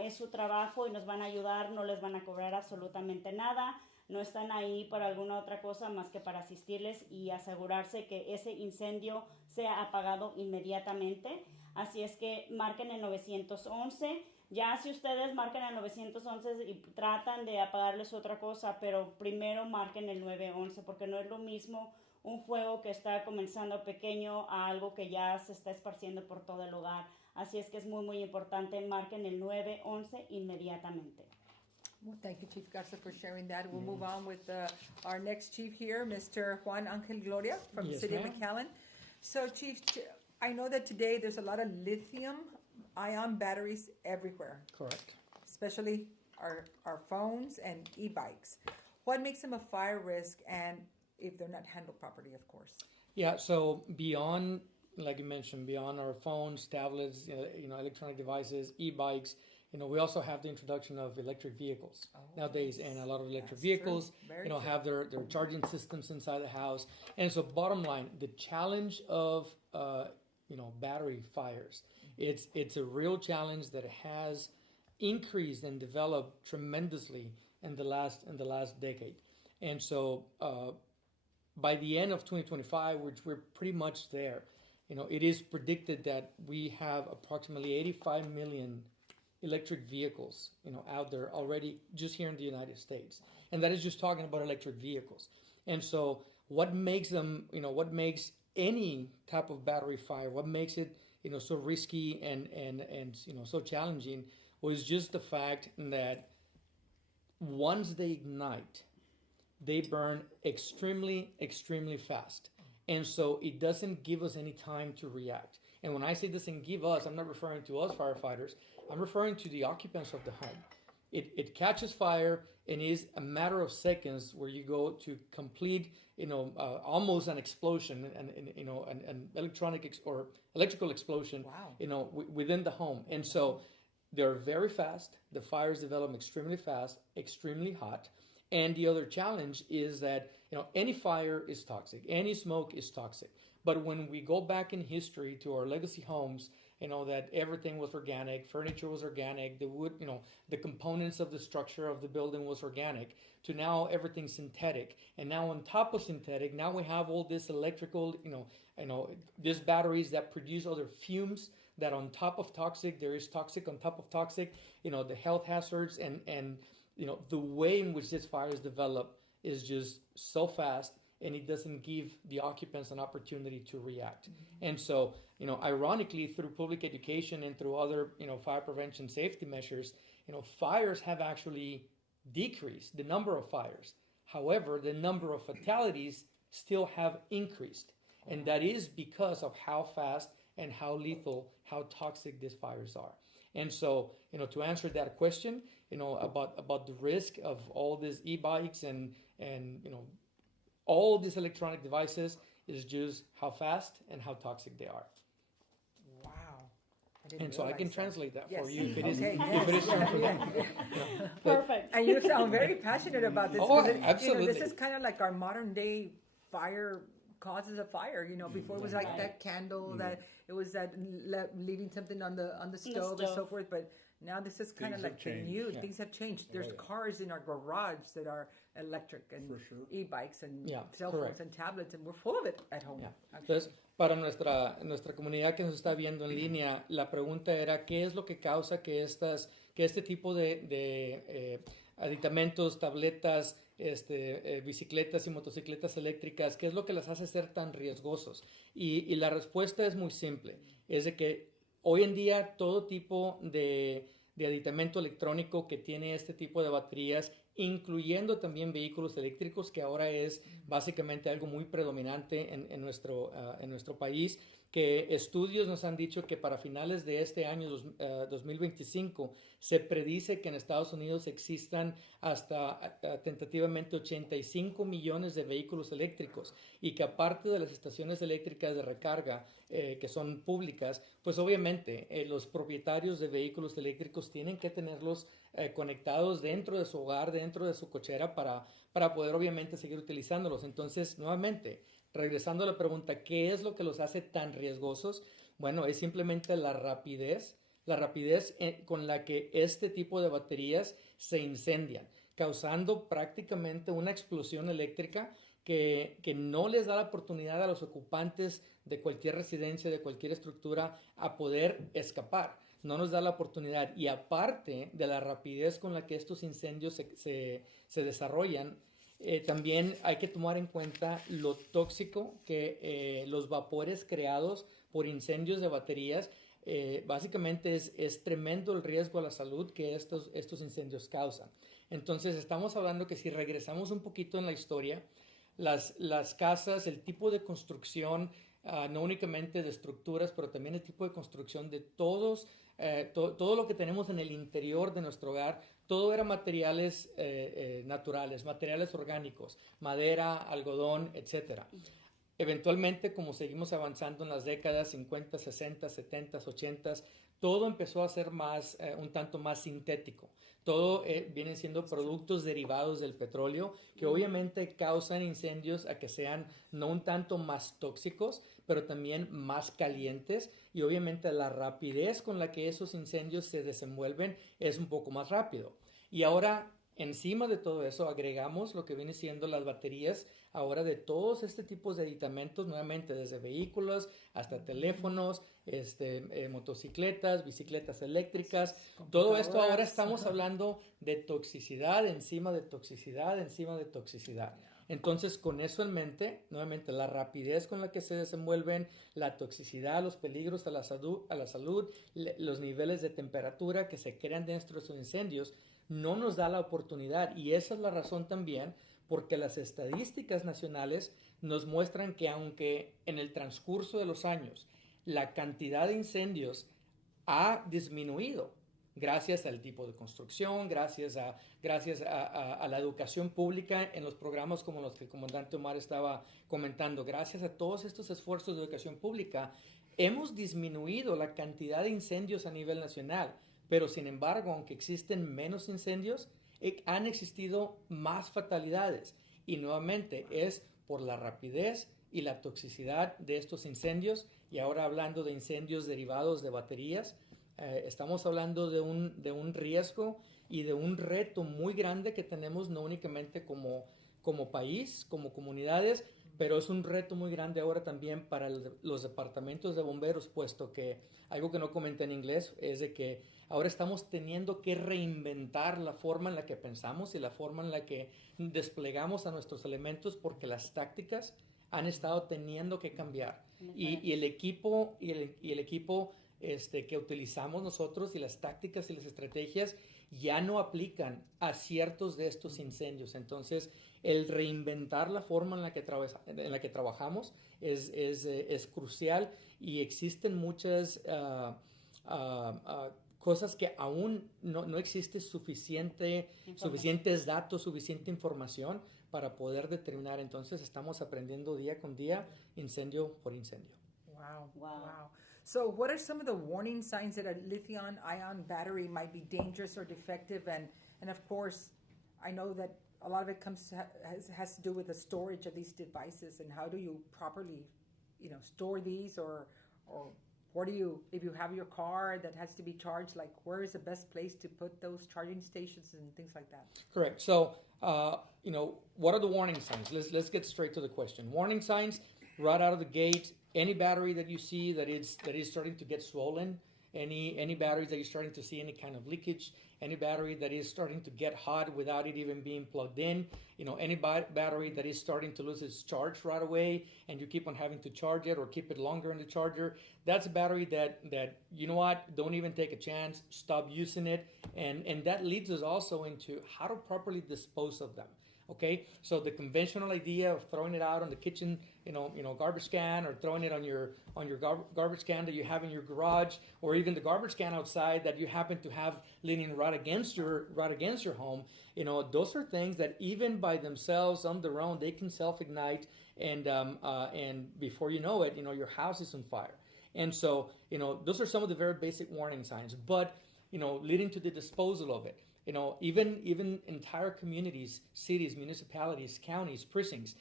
Es su trabajo y nos van a ayudar, no les van a cobrar absolutamente nada. No están ahí para alguna otra cosa más que para asistirles y asegurarse que ese incendio sea apagado inmediatamente. Así es que marquen el 911. Ya si ustedes marcan el 911 y tratan de apagarles otra cosa, pero primero marquen el 911 porque no es lo mismo un fuego que está comenzando pequeño a algo que ya se está esparciendo por todo el hogar. Así es que es muy, muy importante, marquen el 911 inmediatamente. Well, thank you, Chief Garza, for sharing that. We'll move on with our next chief here, Mr. Juan Angel Gloria from the Yes, city of ma'am. McAllen. So, Chief, I know that today there's a lot of lithium-ion batteries everywhere, Correct. especially our phones and e-bikes. What makes them a fire risk, and if they're not handled properly, of course? Yeah, so beyond, like you mentioned, beyond our phones, tablets, electronic devices, e-bikes, we also have the introduction of electric vehicles nowadays, and a lot of electric That's vehicles, true. Very true. have their charging systems inside the house. And so, bottom line, the challenge of battery fires, it's a real challenge that has increased and developed tremendously in the last decade. And so, by the end of 2025, which we're pretty much there, it is predicted that we have approximately 85 million electric vehicles, out there already just here in the United States. And that is just talking about electric vehicles. And so what makes them, what makes any type of battery fire, what makes it, so risky and so challenging was just the fact that once they ignite, they burn extremely, extremely fast. And so it doesn't give us any time to react. And when I say doesn't give us, I'm not referring to us firefighters. I'm referring to the occupants of the home. It catches fire and is a matter of seconds where you go to complete, almost an explosion, an electrical explosion, Wow. within the home. And so they're very fast. The fires develop extremely fast, extremely hot. And the other challenge is that, any fire is toxic. Any smoke is toxic. But when we go back in history to our legacy homes, that everything was organic, furniture was organic, the wood, the components of the structure of the building was organic, to now everything's synthetic. And now on top of synthetic, now we have all this electrical, these batteries that produce other fumes that on top of toxic, there is toxic on top of toxic, the health hazards and the way in which this fires develop is just so fast, and it doesn't give the occupants an opportunity to react. Mm-hmm. And so, ironically, through public education and through other, fire prevention safety measures, fires have actually decreased, the number of fires. However, the number of fatalities still have increased. And that is because of how fast and how lethal, how toxic these fires are. And so, to answer that question, about the risk of all these e-bikes and all these electronic devices is just how fast and how toxic they are. Wow. And so I can translate that Yes. for you if it is. Okay, If it is Perfect. And you sound very passionate about this. Oh, 'cause absolutely. This is kind of like our modern day fire causes of fire. Before it was like Right. that candle, that it was that leaving something on the stove and so stove. forth. But now this is kind of Things like have the changed. new. Yeah. Things have changed. There's yeah. cars in our garage that are electric and For sure. e-bikes and Yeah, cell correct. phones and tablets, and we're full of it at home. Yeah. Actually. Entonces, para nuestra comunidad que nos está viendo en línea, la pregunta era ¿qué es lo que causa que este tipo de aditamentos, tabletas, bicicletas y motocicletas eléctricas, qué es lo que las hace ser tan riesgosos? Y la respuesta es muy simple, es de que hoy en día todo tipo de aditamento electrónico que tiene este tipo de baterías, incluyendo también vehículos eléctricos, que ahora es básicamente algo muy predominante en nuestro país, que estudios nos han dicho que para finales de este año 2025 se predice que en Estados Unidos existan hasta tentativamente 85 millones de vehículos eléctricos y que aparte de las estaciones eléctricas de recarga que son públicas, pues obviamente los propietarios de vehículos eléctricos tienen que tenerlos conectados dentro de su hogar, dentro de su cochera para poder obviamente seguir utilizándolos. Entonces, nuevamente, regresando a la pregunta, ¿qué es lo que los hace tan riesgosos? Bueno, es simplemente la rapidez con la que este tipo de baterías se incendian, causando prácticamente una explosión eléctrica que no les da la oportunidad a los ocupantes de cualquier residencia, de cualquier estructura, a poder escapar. No nos da la oportunidad. Y aparte de la rapidez con la que estos incendios se desarrollan, también hay que tomar en cuenta lo tóxico que los vapores creados por incendios de baterías, básicamente es tremendo el riesgo a la salud que estos incendios causan. Entonces estamos hablando que si regresamos un poquito en la historia, las casas, el tipo de construcción, no únicamente de estructuras, pero también el tipo de construcción de todo lo que tenemos en el interior de nuestro hogar, todo era materiales naturales, materiales orgánicos, madera, algodón, etc. Eventualmente, como seguimos avanzando en las décadas 50, 60, 70, 80, todo empezó a ser un tanto más sintético. Todo vienen siendo productos derivados del petróleo que obviamente causan incendios a que sean no un tanto más tóxicos, pero también más calientes, y obviamente la rapidez con la que esos incendios se desenvuelven es un poco más rápido. Y ahora, encima de todo eso, agregamos lo que viene siendo las baterías ahora de todos este tipos de aditamentos, nuevamente desde vehículos hasta teléfonos, motocicletas, bicicletas eléctricas. Todo esto ahora estamos hablando de toxicidad encima de toxicidad encima de toxicidad. Entonces, con eso en mente, nuevamente la rapidez con la que se desenvuelven, la toxicidad, los peligros a la salud, los niveles de temperatura que se crean dentro de esos incendios, no nos da la oportunidad. Y esa es la razón también porque las estadísticas nacionales nos muestran que aunque en el transcurso de los años la cantidad de incendios ha disminuido gracias al tipo de construcción, gracias a la educación pública en los programas como los que el comandante Omar estaba comentando, gracias a todos estos esfuerzos de educación pública, hemos disminuido la cantidad de incendios a nivel nacional, pero sin embargo, aunque existen menos incendios, han existido más fatalidades, y nuevamente es por la rapidez y la toxicidad de estos incendios. Y ahora hablando de incendios derivados de baterías, estamos hablando de un riesgo y de un reto muy grande que tenemos no únicamente como país, como comunidades, pero es un reto muy grande ahora también para los departamentos de bomberos, puesto que algo que no comenté en inglés es de que ahora estamos teniendo que reinventar la forma en la que pensamos y la forma en la que desplegamos a nuestros elementos, porque las tácticas han estado teniendo que cambiar. Y el equipo que utilizamos nosotros, y las tácticas y las estrategias ya no aplican a ciertos de estos incendios. Entonces, el reinventar la forma en la que trabajamos es crucial, y existen muchas cosas que aún no existe suficientes datos, suficiente información para poder determinar. Entonces estamos aprendiendo día con día, incendio por incendio. Wow. So what are some of the warning signs that a lithium-ion battery might be dangerous or defective? And of course, I know that a lot of it has to do with the storage of these devices, and how do you properly, store these, or where do you, if you have your car that has to be charged, like where is the best place to put those charging stations and things like that? Correct. So, what are the warning signs? Let's get straight to the question. Warning signs, right out of the gate, any battery that you see that is starting to get swollen, any batteries that you're starting to see any kind of leakage, any battery that is starting to get hot without it even being plugged in, any battery that is starting to lose its charge right away and you keep on having to charge it or keep it longer in the charger, that's a battery that don't even take a chance, stop using it. And that leads us also into how to properly dispose of them. Okay, so the conventional idea of throwing it out on the kitchen, garbage can, or throwing it on your garbage can that you have in your garage, or even the garbage can outside that you happen to have leaning right against your home. Those are things that even by themselves on their own they can self-ignite, and before you know it, your house is on fire. And so those are some of the very basic warning signs. But leading to the disposal of it. Even entire communities, cities, municipalities, counties, precincts,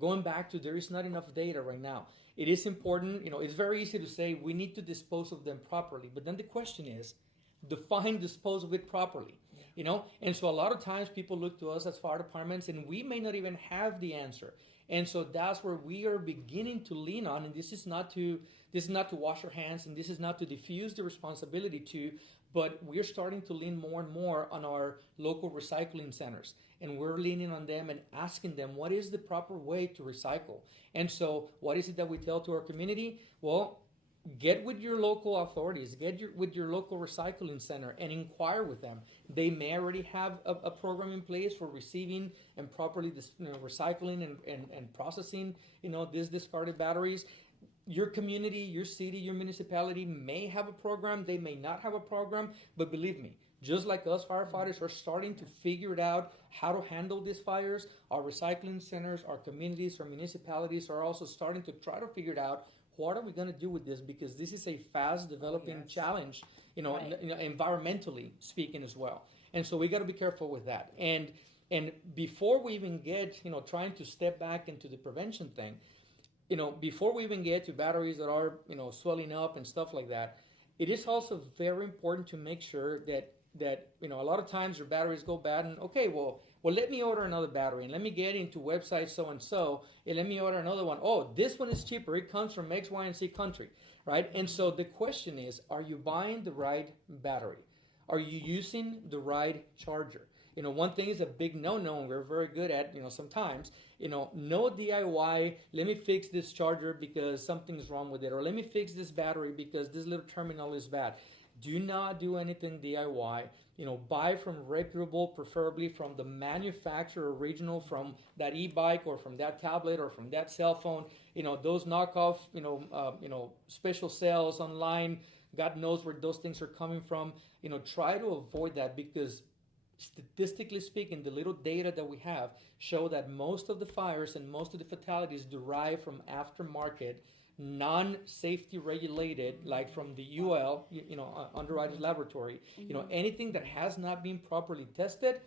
going back to there is not enough data right now. It is important, it's very easy to say we need to dispose of them properly, but then the question is, define dispose of it properly, And so a lot of times people look to us as fire departments and we may not even have the answer. And so that's where we are beginning to lean on, and this is not to wash our hands, and this is not to diffuse the responsibility to, but we're starting to lean more and more on our local recycling centers. And we're leaning on them and asking them, what is the proper way to recycle? And so what is it that we tell to our community? Well, get with your local authorities, with your local recycling center and inquire with them. They may already have a program in place for receiving and properly recycling and processing these discarded batteries. Your community, your city, your municipality may have a program. They may not have a program, but believe me, just like us firefighters are starting to figure it out how to handle these fires, our recycling centers, our communities, our municipalities are also starting to try to figure it out. What are we going to do with this? Because this is a fast developing challenge, environmentally speaking as well. And so we got to be careful with that. And before we even get, trying to step back into the prevention thing, before we even get to batteries that are, swelling up and stuff like that, it is also very important to make sure that a lot of times your batteries go bad and, okay, well, let me order another battery and let me get into website so-and-so and let me order another one. Oh, this one is cheaper. It comes from X, Y, and Z country, right? And so the question is, are you buying the right battery? Are you using the right charger? One thing is a big no-no, and we're very good at, sometimes, no DIY, let me fix this charger because something's wrong with it, or let me fix this battery because this little terminal is bad. Do not do anything DIY. Buy from reputable, preferably from the manufacturer original, from that e-bike or from that tablet or from that cell phone. Those knockoff, special sales online, God knows where those things are coming from. Try to avoid that because statistically speaking, the little data that we have show that most of the fires and most of the fatalities derive from aftermarket, non-safety regulated, like from the UL, Underwriters Laboratory. Anything that has not been properly tested,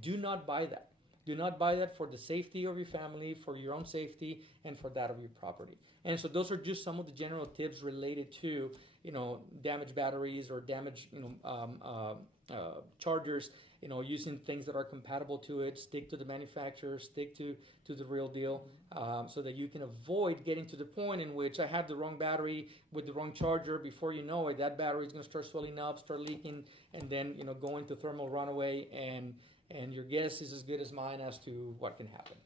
do not buy that. Do not buy that for the safety of your family, for your own safety, and for that of your property. And so those are just some of the general tips related to, damaged batteries or damaged, chargers, using things that are compatible to it. Stick to the manufacturer, stick to the real deal, so that you can avoid getting to the point in which I have the wrong battery with the wrong charger. Before you know it, that battery is going to start swelling up, start leaking, and then, go into thermal runaway, and your guess is as good as mine as to what can happen.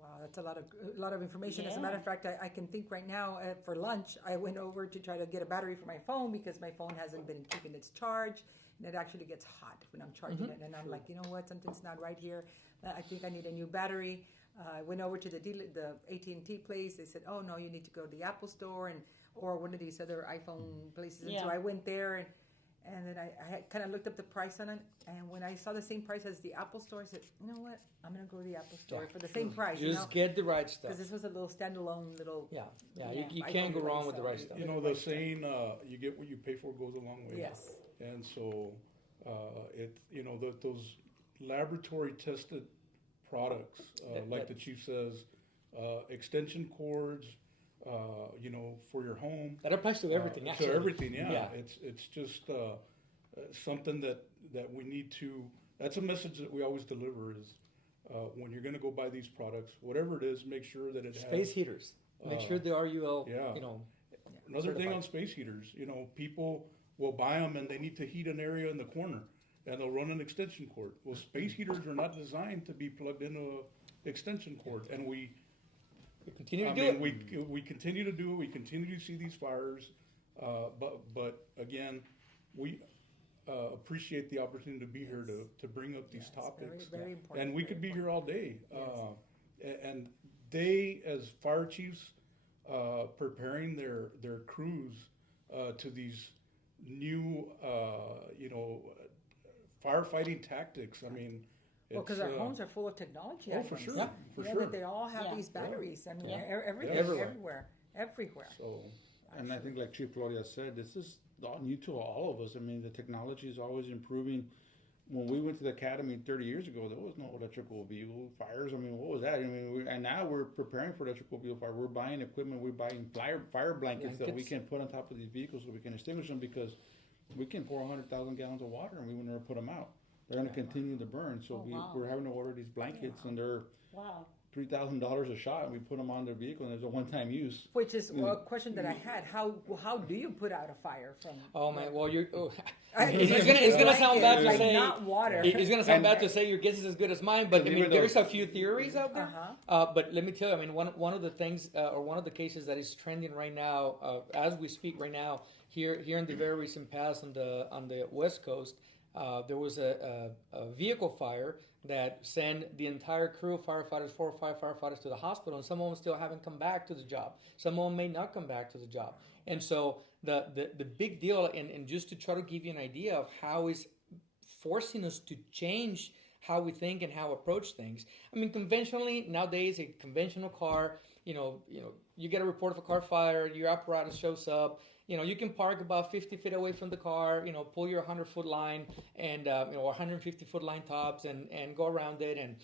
Wow, that's a lot of information. As a matter of fact, I can think right now, for lunch, I went over to try to get a battery for my phone because my phone hasn't been keeping its charge. And it actually gets hot when I'm charging it. And I'm like, you know what? Something's not right here. I think I need a new battery. I went over to the AT&T place. They said, oh, no, you need to go to the Apple store or one of these other iPhone places. And so I went there and then I kind of looked up the price on it. And when I saw the same price as the Apple store, I said, you know what? I'm going to go to the Apple store for the same price. Just get the right stuff. Because this was a little standalone little... You can't go wrong with the right stuff. The saying, you get what you pay for goes a long way. Yes. And so, those laboratory tested products, like the chief says, extension cords, for your home. That applies to everything, actually. To everything, yeah. It's just something that we need to. That's a message that we always deliver is when you're going to go buy these products, whatever it is, make sure that it has space heaters. Make sure the RUL. Another certified. thing on space heaters, people will buy them and they need to heat an area in the corner and they'll run an extension cord. Well, space heaters are not designed to be plugged into an extension cord, and we continue to do it. We continue to do it. We continue to see these fires, but again, appreciate the opportunity to be here to bring up these topics. Very, very important. And we could be here all day. And they, as fire chiefs, preparing their crews to these new, firefighting tactics. I mean, Well, because our homes are full of technology. Oh, items. for sure, Yeah. for Yeah, sure. that they all have Yeah. these batteries. I mean, Yeah. everywhere. So, And I think, like Chief Gloria said, this is all new to all of us. I mean, the technology is always improving. When we went to the academy 30 years ago, there was no electrical vehicle fires. I mean, what was that? I mean, and now we're preparing for electrical vehicle fire. We're buying equipment. We're buying fire blankets that we can put on top of these vehicles so we can extinguish them, because we can pour 100,000 gallons of water and we will never put them out. They're going to continue to burn. So wow. we're having to order these blankets, and they're Wow. $3,000 a shot, and we put them on their vehicle, and there's a one-time use. Which is a question that I had. How do you put out a fire from? Oh man, well you're. Oh. It's It's gonna sound bad to like say. not water. It's gonna sound bad to say your guess is as good as mine, but I mean Even though- there's a few theories out there. Uh-huh. But let me tell you, I mean one of the things or one of the cases that is trending right now, as we speak right now, here in the very recent past on the West Coast, there was a vehicle fire that sent the entire crew of firefighters, 4 or 5 firefighters, to the hospital, and some of them still haven't come back to the job. Some of them may not come back to the job. And so the big deal, and just to try to give you an idea of how is forcing us to change how we think and how approach things. I mean, conventionally, nowadays, a conventional car, you get a report of a car fire, your apparatus shows up, you can park about 50 feet away from the car, pull your 100-foot line and, or 150-foot line tops and go around it and,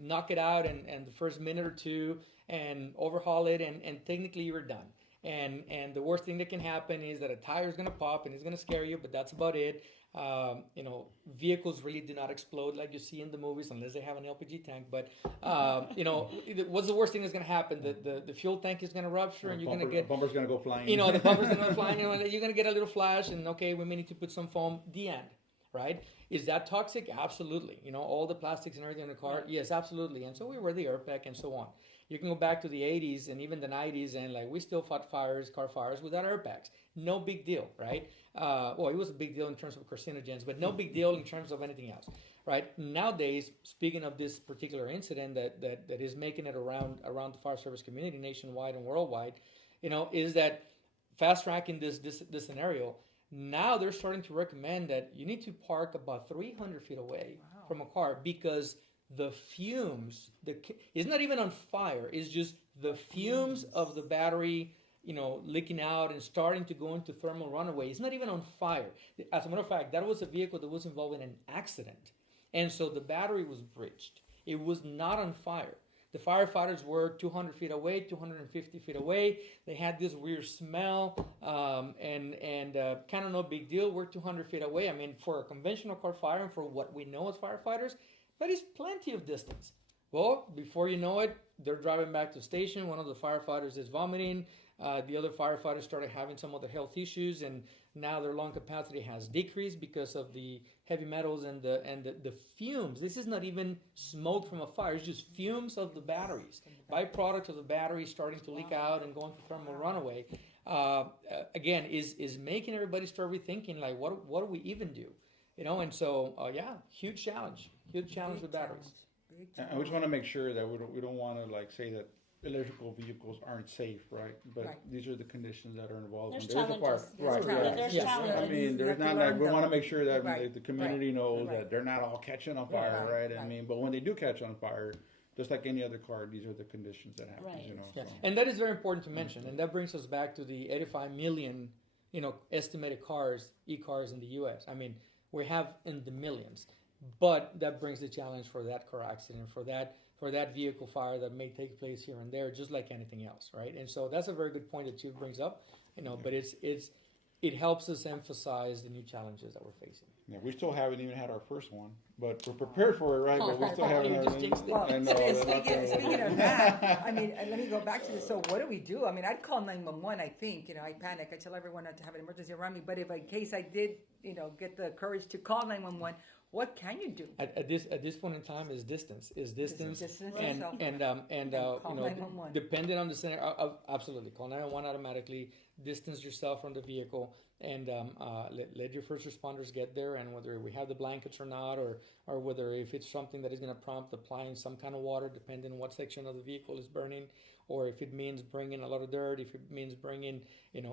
knock it out and the first minute or two and overhaul it and technically you're done. And the worst thing that can happen is that a tire is going to pop and it's going to scare you, but that's about it. Vehicles really do not explode like you see in the movies unless they have an LPG tank. But, what's the worst thing that's going to happen? The fuel tank is going to rupture and you're going to get... bumper's going to go flying. the bumper's going to go flying. You're going to get a little flash and, okay, we may need to put some foam. The end, right? Is that toxic? Absolutely. All the plastics and everything in the car? Yes, absolutely. And so we wear the air pack and so on. You can go back to the 80s and even the 90s and we still fought car fires without airbags. No big deal, right? Well, it was a big deal in terms of carcinogens, but no big deal in terms of anything else, right? Nowadays, speaking of this particular incident that is making it around the fire service community nationwide and worldwide, is that fast tracking this scenario. Now they're starting to recommend that you need to park about 300 feet away from a car because the fumes, it's not even on fire, it's just the fumes of the battery, leaking out and starting to go into thermal runaway. It's not even on fire. As a matter of fact, that was a vehicle that was involved in an accident. And so the battery was breached. It was not on fire. The firefighters were 200 feet away, 250 feet away. They had this weird smell and kind of no big deal. We're 200 feet away. I mean, for a conventional car fire and for what we know as firefighters, that is plenty of distance. Well, before you know it, they're driving back to the station. One of the firefighters is vomiting. The other firefighters started having some other health issues, and now their lung capacity has decreased because of the heavy metals and the fumes. This is not even smoke from a fire. It's just fumes of the batteries. Byproduct of the battery starting to leak out and going to thermal runaway. Again, is making everybody start rethinking, what do we even do? And so, huge challenge with batteries. And we just want to make sure that we don't want to say that electrical vehicles aren't safe, right? But these are the conditions that are involved. There's When there's a fire, challenges. right? There's Yes. challenges. I mean, You there's have to not learn we want to them. make sure that Right. the community knows Right. that they're not all catching on fire, right? I Right. mean, but when they do catch on fire, just like any other car, these are the conditions that happen. Right. Yeah. So. And that is very important to mention, and that brings us back to the 85 million, estimated e-cars in the U.S. I mean, we have in the millions, but that brings the challenge for that car accident, for that vehicle fire that may take place here and there, just like anything else, right? And so that's a very good point that Chief brings up, but it helps us emphasize the new challenges that we're facing. Yeah, we still haven't even had our first one, but we're prepared for it, right? But we still haven't You had just any. jinxed it. Well, I know, speaking of that, I mean, let me go back to this. So what do we do? I mean, I'd call 911, I think. I panic. I tell everyone not to have an emergency around me. But if in case I did, get the courage to call 911, what can you do? At this point in time is distance Distance and call depending on the scenario, absolutely call 911 automatically. distance yourself from the vehicle, and let your first responders get there. And whether we have the blankets or not, or whether if it's something that is going to prompt applying some kind of water, depending on what section of the vehicle is burning, or if it means bringing a lot of dirt, if it means bringing,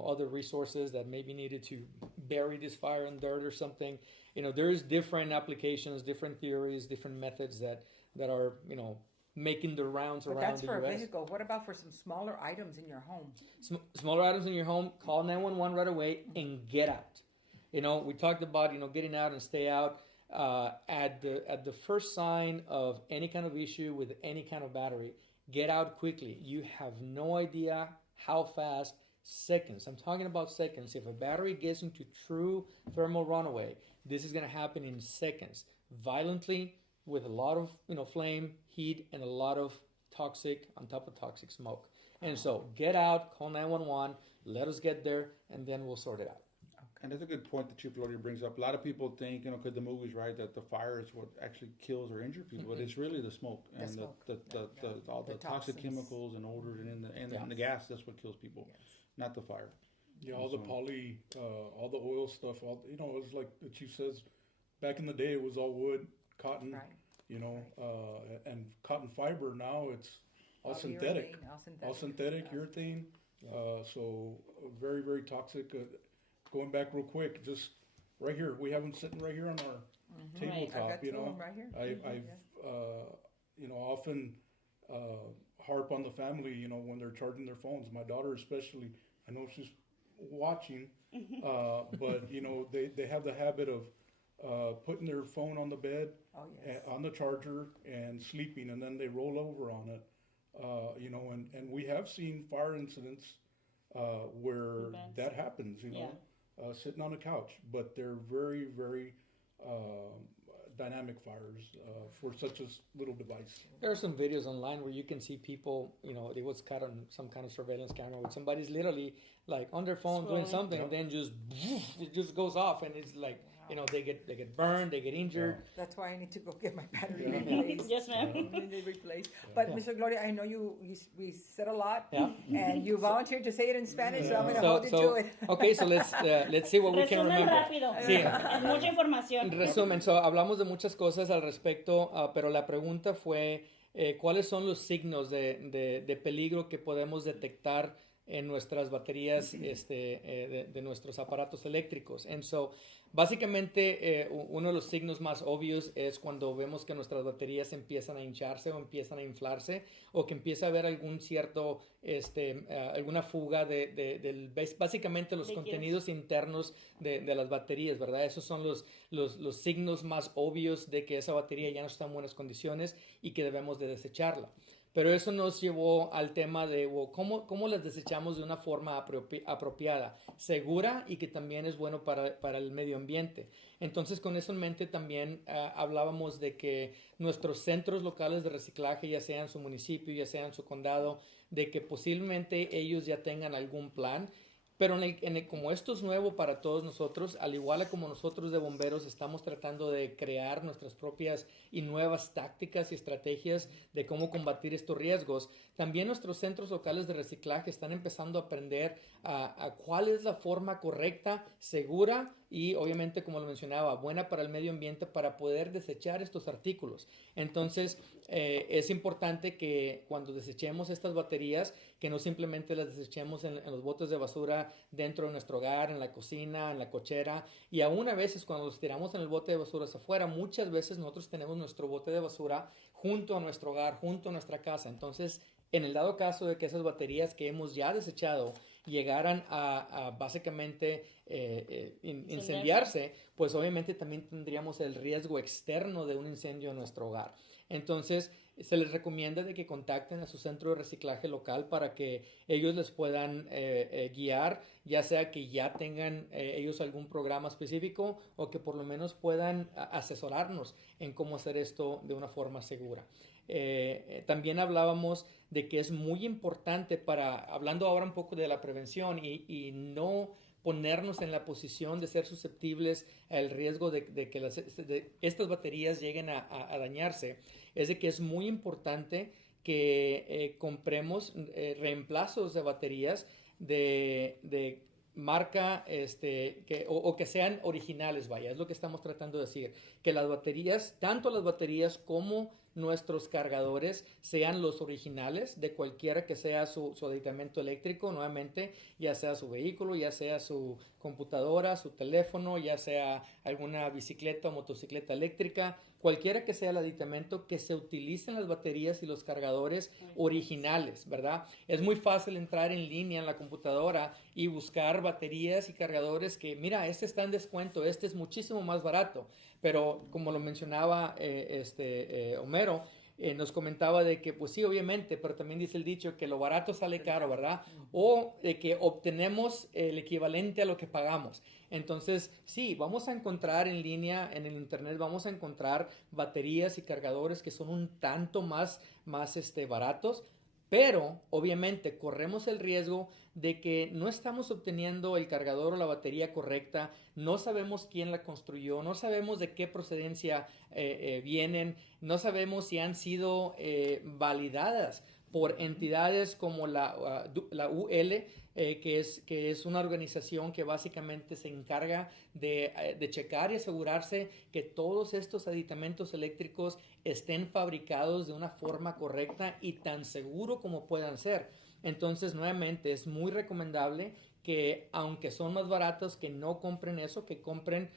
other resources that may be needed to bury this fire in dirt or something. There's different applications, different theories, different methods that are, making the rounds But around that's the for a U.S. vehicle. What about for some smaller items in your home? Smaller items in your home, call 911 right away and get out. We talked about, getting out and stay out. At the first sign of any kind of issue with any kind of battery, get out quickly. You have no idea how fast. Seconds. I'm talking about seconds. If a battery gets into true thermal runaway, this is going to happen in seconds, violently, with a lot of flame, heat, and a lot of toxic on top of toxic smoke. And so get out, call 911, let us get there, and then we'll sort it out. And that's a good point that Chief Gloria brings up. A lot of people think, because the movie's right, that the fire is what actually kills or injures people, but it's really the smoke and all the toxic toxins. Chemicals and odors and the gas. That's what kills people, not the fire. Yeah, all the all the oil stuff. It was like the chief says. Back in the day, it was all wood, cotton. Right. And cotton fiber. Now it's all synthetic. Urethane, all synthetic urethane. So very, very toxic. Going back real quick, just right here, we have them sitting right here on our tabletop. I've got two of them right here. I've often harp on the family, when they're charging their phones. My daughter especially, I know she's watching, but they have the habit of putting their phone on the bed, on the charger, and sleeping, and then they roll over on it. And we have seen fire incidents where that happens. Sitting on a couch, but they're very, very dynamic fires for such a little device. There are some videos online where you can see people, it was caught on some kind of surveillance camera where somebody's literally like on their phone doing something, and then it just goes off, and it's like, they get burned, they get injured. That's why I need to go get my battery replaced. Yes, ma'am. But Mr. Gloria, I know we said a lot, and you volunteered to say it in Spanish, so I'm going to hold you to it. Okay, so let's see what we can Resumen remember. rápido. Sí. Es mucha información. En resumen, hablamos de muchas cosas al respecto, pero la pregunta fue ¿cuáles son los signos de peligro que podemos detectar en nuestras baterías de nuestros aparatos eléctricos? And so, básicamente, uno de los signos más obvios es cuando vemos que nuestras baterías empiezan a hincharse o empiezan a inflarse, o que empieza a haber algún cierto, alguna fuga básicamente los contenidos internos de las baterías, ¿verdad? Esos son los signos más obvios de que esa batería ya no está en buenas condiciones y que debemos de desecharla. Pero eso nos llevó al tema de cómo las desechamos de una forma apropiada, segura, y que también es bueno para el medio ambiente. Entonces, con eso en mente también hablábamos de que nuestros centros locales de reciclaje, ya sea en su municipio, ya sea en su condado, de que posiblemente ellos ya tengan algún plan. Pero como esto es nuevo para todos nosotros, al igual como nosotros de bomberos estamos tratando de crear nuestras propias y nuevas tácticas y estrategias de cómo combatir estos riesgos, también nuestros centros locales de reciclaje están empezando a aprender a cuál es la forma correcta, segura y obviamente, como lo mencionaba, buena para el medio ambiente para poder desechar estos artículos. Entonces, es importante que cuando desechemos estas baterías, que no simplemente las desechemos en los botes de basura dentro de nuestro hogar, en la cocina, en la cochera, y aún a veces cuando los tiramos en el bote de basura hacia afuera, muchas veces nosotros tenemos nuestro bote de basura junto a nuestro hogar, junto a nuestra casa. Entonces, en el dado caso de que esas baterías que hemos ya desechado llegaran a básicamente incendiarse, pues obviamente también tendríamos el riesgo externo de un incendio en nuestro hogar. Entonces, se les recomienda de que contacten a su centro de reciclaje local para que ellos les puedan guiar, ya sea que ya tengan ellos algún programa específico o que por lo menos puedan asesorarnos en cómo hacer esto de una forma segura. También hablábamos de que es muy importante hablando ahora un poco de la prevención y no ponernos en la posición de ser susceptibles al riesgo de que estas baterías lleguen a dañarse, es de que es muy importante que compremos reemplazos de baterías de marca o que sean originales, vaya, es lo que estamos tratando de decir, que las baterías, tanto las baterías como nuestros cargadores sean los originales de cualquiera que sea su aditamento eléctrico, nuevamente, ya sea su vehículo, ya sea su computadora, su teléfono, ya sea alguna bicicleta o motocicleta eléctrica, cualquiera que sea el aditamento, que se utilicen las baterías y los cargadores originales, ¿verdad? Es muy fácil entrar en línea en la computadora y buscar baterías y cargadores que, mira, este está en descuento, este es muchísimo más barato, pero como lo mencionaba Homero, nos comentaba de que, pues sí, obviamente, pero también dice el dicho que lo barato sale caro, ¿verdad? O de que obtenemos el equivalente a lo que pagamos. Entonces, sí, vamos a encontrar en línea, en el internet, vamos a encontrar baterías y cargadores que son un tanto más baratos, pero obviamente corremos el riesgo de que no estamos obteniendo el cargador o la batería correcta, no sabemos quién la construyó, no sabemos de qué procedencia vienen, no sabemos si han sido validadas por entidades como la UL, que es una organización que básicamente se encarga de checar y asegurarse que todos estos aditamentos eléctricos estén fabricados de una forma correcta y tan seguro como puedan ser. Entonces, nuevamente, es muy recomendable que, aunque son más baratos, que no compren eso, que compren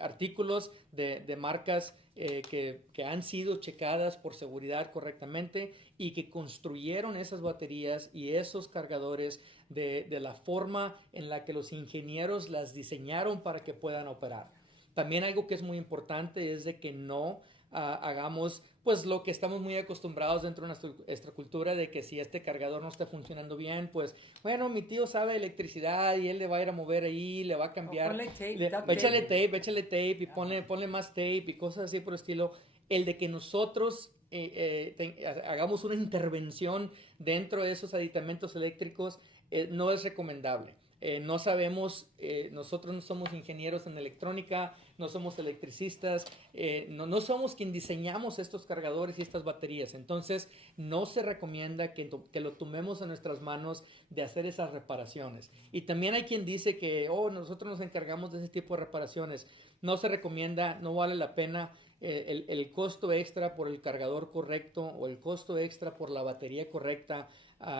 artículos de marcas que han sido checadas por seguridad correctamente y que construyeron esas baterías y esos cargadores de la forma en la que los ingenieros las diseñaron para que puedan operar. También algo que es muy importante es de que no hagamos pues lo que estamos muy acostumbrados dentro de nuestra cultura, de que si este cargador no está funcionando bien, pues bueno, mi tío sabe electricidad y él le va a ir a mover ahí, le va a cambiar, échale tape y ponle más tape y cosas así por el estilo. El de que nosotros hagamos una intervención dentro de esos aditamentos eléctricos no es recomendable. No sabemos, nosotros no somos ingenieros en electrónica, no somos electricistas, no somos quien diseñamos estos cargadores y estas baterías. Entonces, no se recomienda que lo tomemos en nuestras manos de hacer esas reparaciones. Y también hay quien dice que, nosotros nos encargamos de ese tipo de reparaciones. No se recomienda, no vale la pena. El costo extra por el cargador correcto o el costo extra por la batería correcta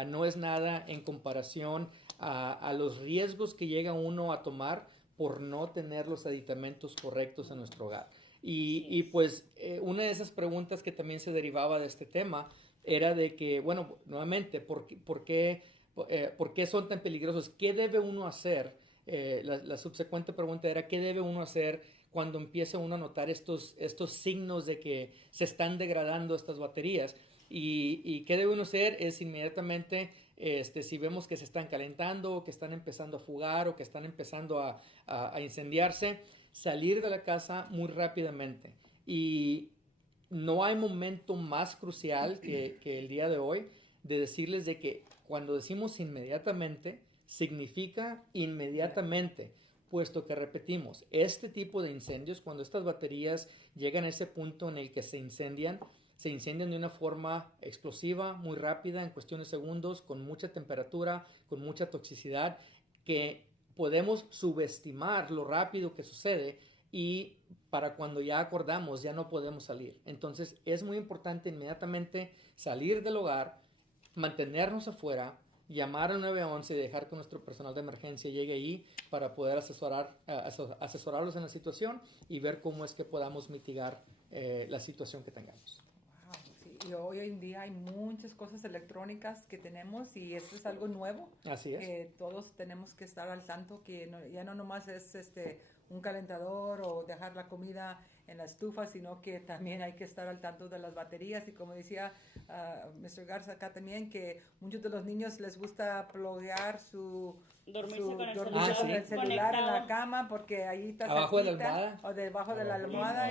no es nada en comparación a los riesgos que llega uno a tomar por no tener los aditamentos correctos en nuestro hogar. Y pues una de esas preguntas que también se derivaba de este tema era de que, bueno, nuevamente, ¿por qué son tan peligrosos? ¿Qué debe uno hacer? La subsecuente pregunta era, ¿qué debe uno hacer cuando empieza uno a notar estos signos de que se están degradando estas baterías? Y qué debe uno hacer es inmediatamente, si vemos que se están calentando, o que están empezando a fugar, o que están empezando a incendiarse, salir de la casa muy rápidamente. Y no hay momento más crucial que el día de hoy de decirles de que cuando decimos inmediatamente, significa inmediatamente, puesto que repetimos, este tipo de incendios, cuando estas baterías llegan a ese punto en el que se incendian de una forma explosiva, muy rápida, en cuestión de segundos, con mucha temperatura, con mucha toxicidad, que podemos subestimar lo rápido que sucede y para cuando ya acordamos ya no podemos salir. Entonces es muy importante inmediatamente salir del hogar, mantenernos afuera, llamar al 911 y dejar que nuestro personal de emergencia llegue ahí para poder asesorarlos en la situación y ver cómo es que podamos mitigar la situación que tengamos. Wow, sí. Y hoy en día hay muchas cosas electrónicas que tenemos y esto es algo nuevo. Así es. Todos tenemos que estar al tanto que ya no nomás es un calentador o dejar la comida en la estufa, sino que también hay que estar al tanto de las baterías y como decía Mr. Garza acá también, que muchos de los niños les gusta pluguear dormirse con el celular en la cama porque ahí está abajo de la almohada o debajo de la almohada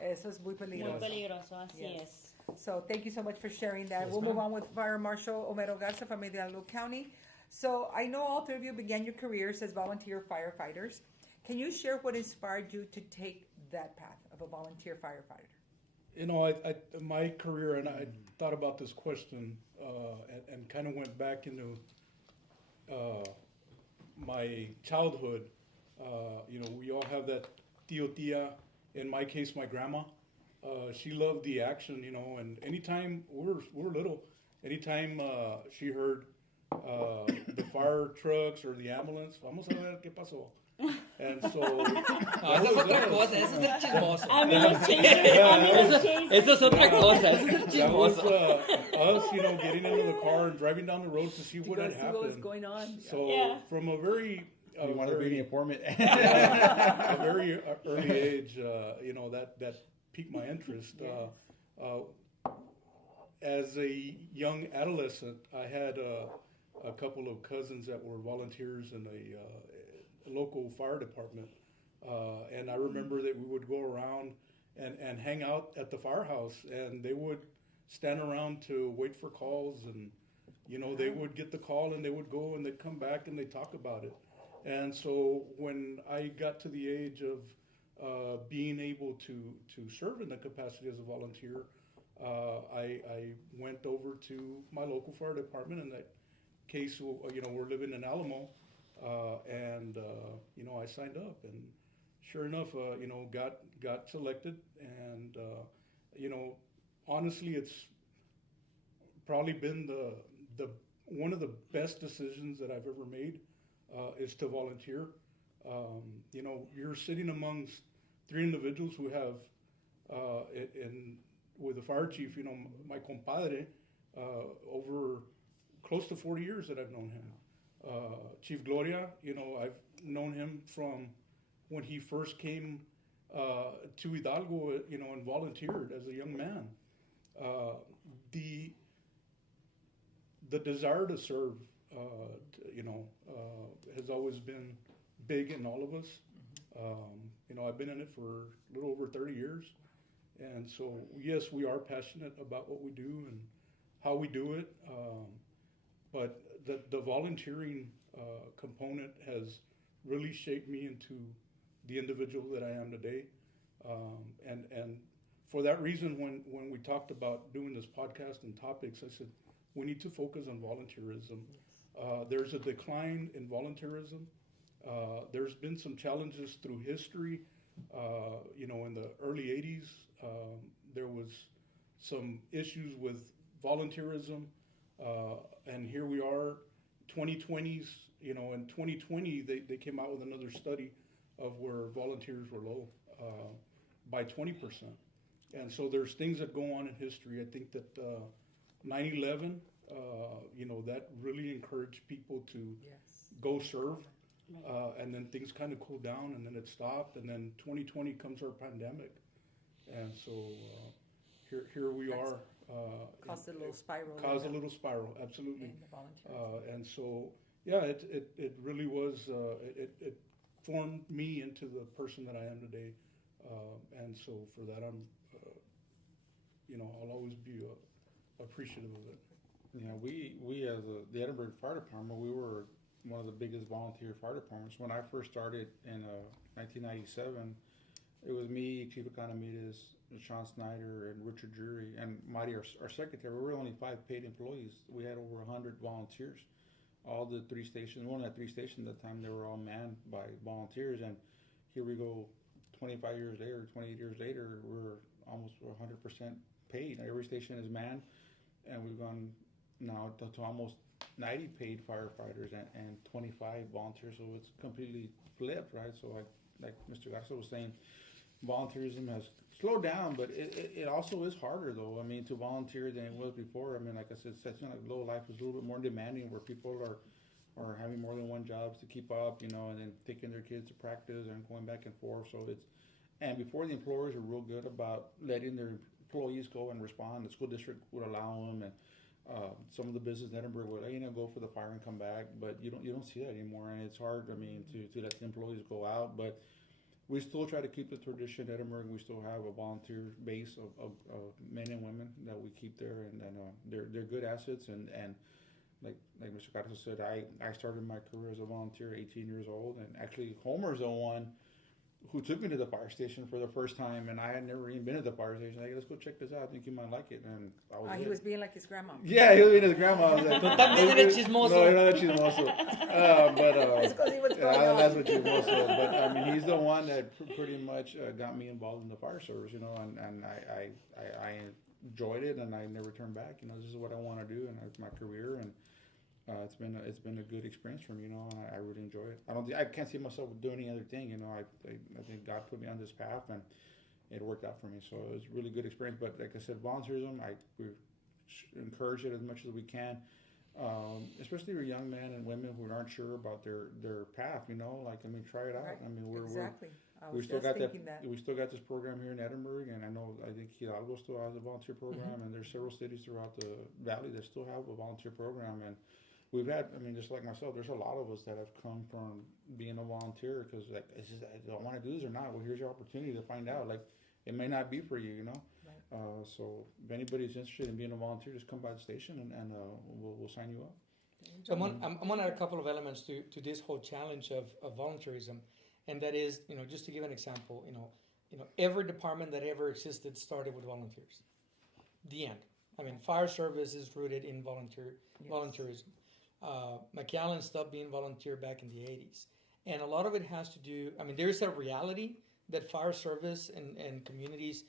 eso es muy peligroso. Muy peligroso, así es. So thank you so much for sharing that. Yes, we'll move on with Fire Marshal Homero Garza from Hidalgo County. So I know all three of you began your careers as volunteer firefighters. Can you share what inspired you to take that path of a volunteer firefighter? You know, my career, and I thought about this question and kind of went back into my childhood, we all have that tia. In my case, my grandma. She loved the action, and anytime we're little, anytime she heard the fire trucks or the ambulance, vamos a ver qué pasó. And so Esa es otra cosa, eso es el chismoso. Ambulance chaser, ambulance chaser. Eso es otra cosa, eso es el that was chismoso. us, getting into the car and driving down the road to see To what go had see what was happened. going on. So Yeah. from a very You want to be the informant. a very early age, that piqued my interest. As a young adolescent, I had a couple of cousins that were volunteers in a local fire department, and I remember that we would go around and hang out at the firehouse, and they would stand around to wait for calls, and they would get the call and they would go and they'd come back and they'd talk about it. And so when I got to the age of being able to serve in the capacity as a volunteer, I went over to my local fire department. In that case, we're living in Alamo, and I signed up, and sure enough, got selected, and honestly, it's probably been the one of the best decisions that I've ever made. Is to volunteer. You're sitting amongst three individuals who have, with the fire chief, my compadre, over close to 40 years that I've known him. Chief Gloria, I've known him from when he first came to Hidalgo, and volunteered as a young man. The desire to serve, has always been big in all of us. I've been in it for a little over 30 years. And so, yes, we are passionate about what we do and how we do it. But the volunteering component has really shaped me into the individual that I am today. And for that reason, when we talked about doing this podcast and topics, I said, we need to focus on volunteerism. There's a decline in volunteerism. There's been some challenges through history. In the early 80s, there was some issues with volunteerism. And here we are, 2020s, in 2020, they came out with another study of where volunteers were low by 20%. And so there's things that go on in history. I think that 9/11, that really encouraged people to go serve, and then things kind of cooled down, and then it stopped, and then 2020 comes our pandemic, and so here we are. Caused a little spiral. Caused a little spiral, absolutely. In the volunteers. And so, yeah, it really was. It formed me into the person that I am today, and so for that I'll always be appreciative of it. Yeah, we as the Edinburgh Fire Department, we were one of the biggest volunteer fire departments. When I first started in 1997, it was me, Chief Economides, Sean Snyder, and Richard Drury, and Marty, our secretary. We were only 5 paid employees. We had over 100 volunteers. All the 3 stations, we only had 3 stations at the time, they were all manned by volunteers. And here we go, 25 years later, 28 years later, we're almost 100% paid. Every station is manned, and we've gone now to almost 90 paid firefighters and 25 volunteers, so it's completely flipped, right? So like Mr. Garza was saying, volunteerism has slowed down, but it also is harder, though. I mean, to volunteer than it was before. I mean, like I said, low life is a little bit more demanding, where people are having more than one jobs to keep up, and then taking their kids to practice and going back and forth. So and before, the employers are real good about letting their employees go and respond. The school district would allow them, and some of the business in Edinburgh would, go for the fire and come back, but you don't see that anymore, and it's hard. I mean, to let the employees go out, but we still try to keep the tradition in Edinburgh. We still have a volunteer base of men and women that we keep there, and they're good assets. And like Mr. Garza said, I started my career as a volunteer 18 years old, and actually Homer's the one who took me to the fire station for the first time, and I had never even been to the fire station. Like, let's go check this out. I think you might like it. And I was. He was being like his grandma. Yeah, he was being his grandma. I was like, Tú también eres chismoso. No, no, chismoso. It's 'cause he was going on. That's what chismoso. But I mean, he's the one that pretty much got me involved in the fire service. You know, and I enjoyed it, and I never turned back. You know, this is what I want to do, and it's my career, and it's been a good experience for me. You know, and I really enjoy it. I can't see myself doing any other thing. You know, I think God put me on this path, and it worked out for me. So it was a really good experience. But like I said, volunteerism, we encourage it as much as we can, especially for young men and women who aren't sure about their path. You know, like, I mean, try it out. Right. I mean, Exactly. I we was still just got thinking that. We still got this program here in Edinburgh, and I think Hidalgo still has a volunteer program, and there's several cities throughout the valley that still have a volunteer program. And we've had, I mean, just like myself, there's a lot of us that have come from being a volunteer because, like, it's just, I don't want to do this or not. Well, here's your opportunity to find out. Like, it may not be for you, you know. Right. So if anybody's interested in being a volunteer, just come by the station, and we'll sign you up. So I'm going to add a couple of elements to this whole challenge of volunteerism, and that is, you know, just to give an example, you know, every department that ever existed started with volunteers. The end. I mean, fire service is rooted in volunteerism. McAllen stopped being volunteer back in the 80s, and a lot of it has to do. I mean, there's a reality that fire service and communities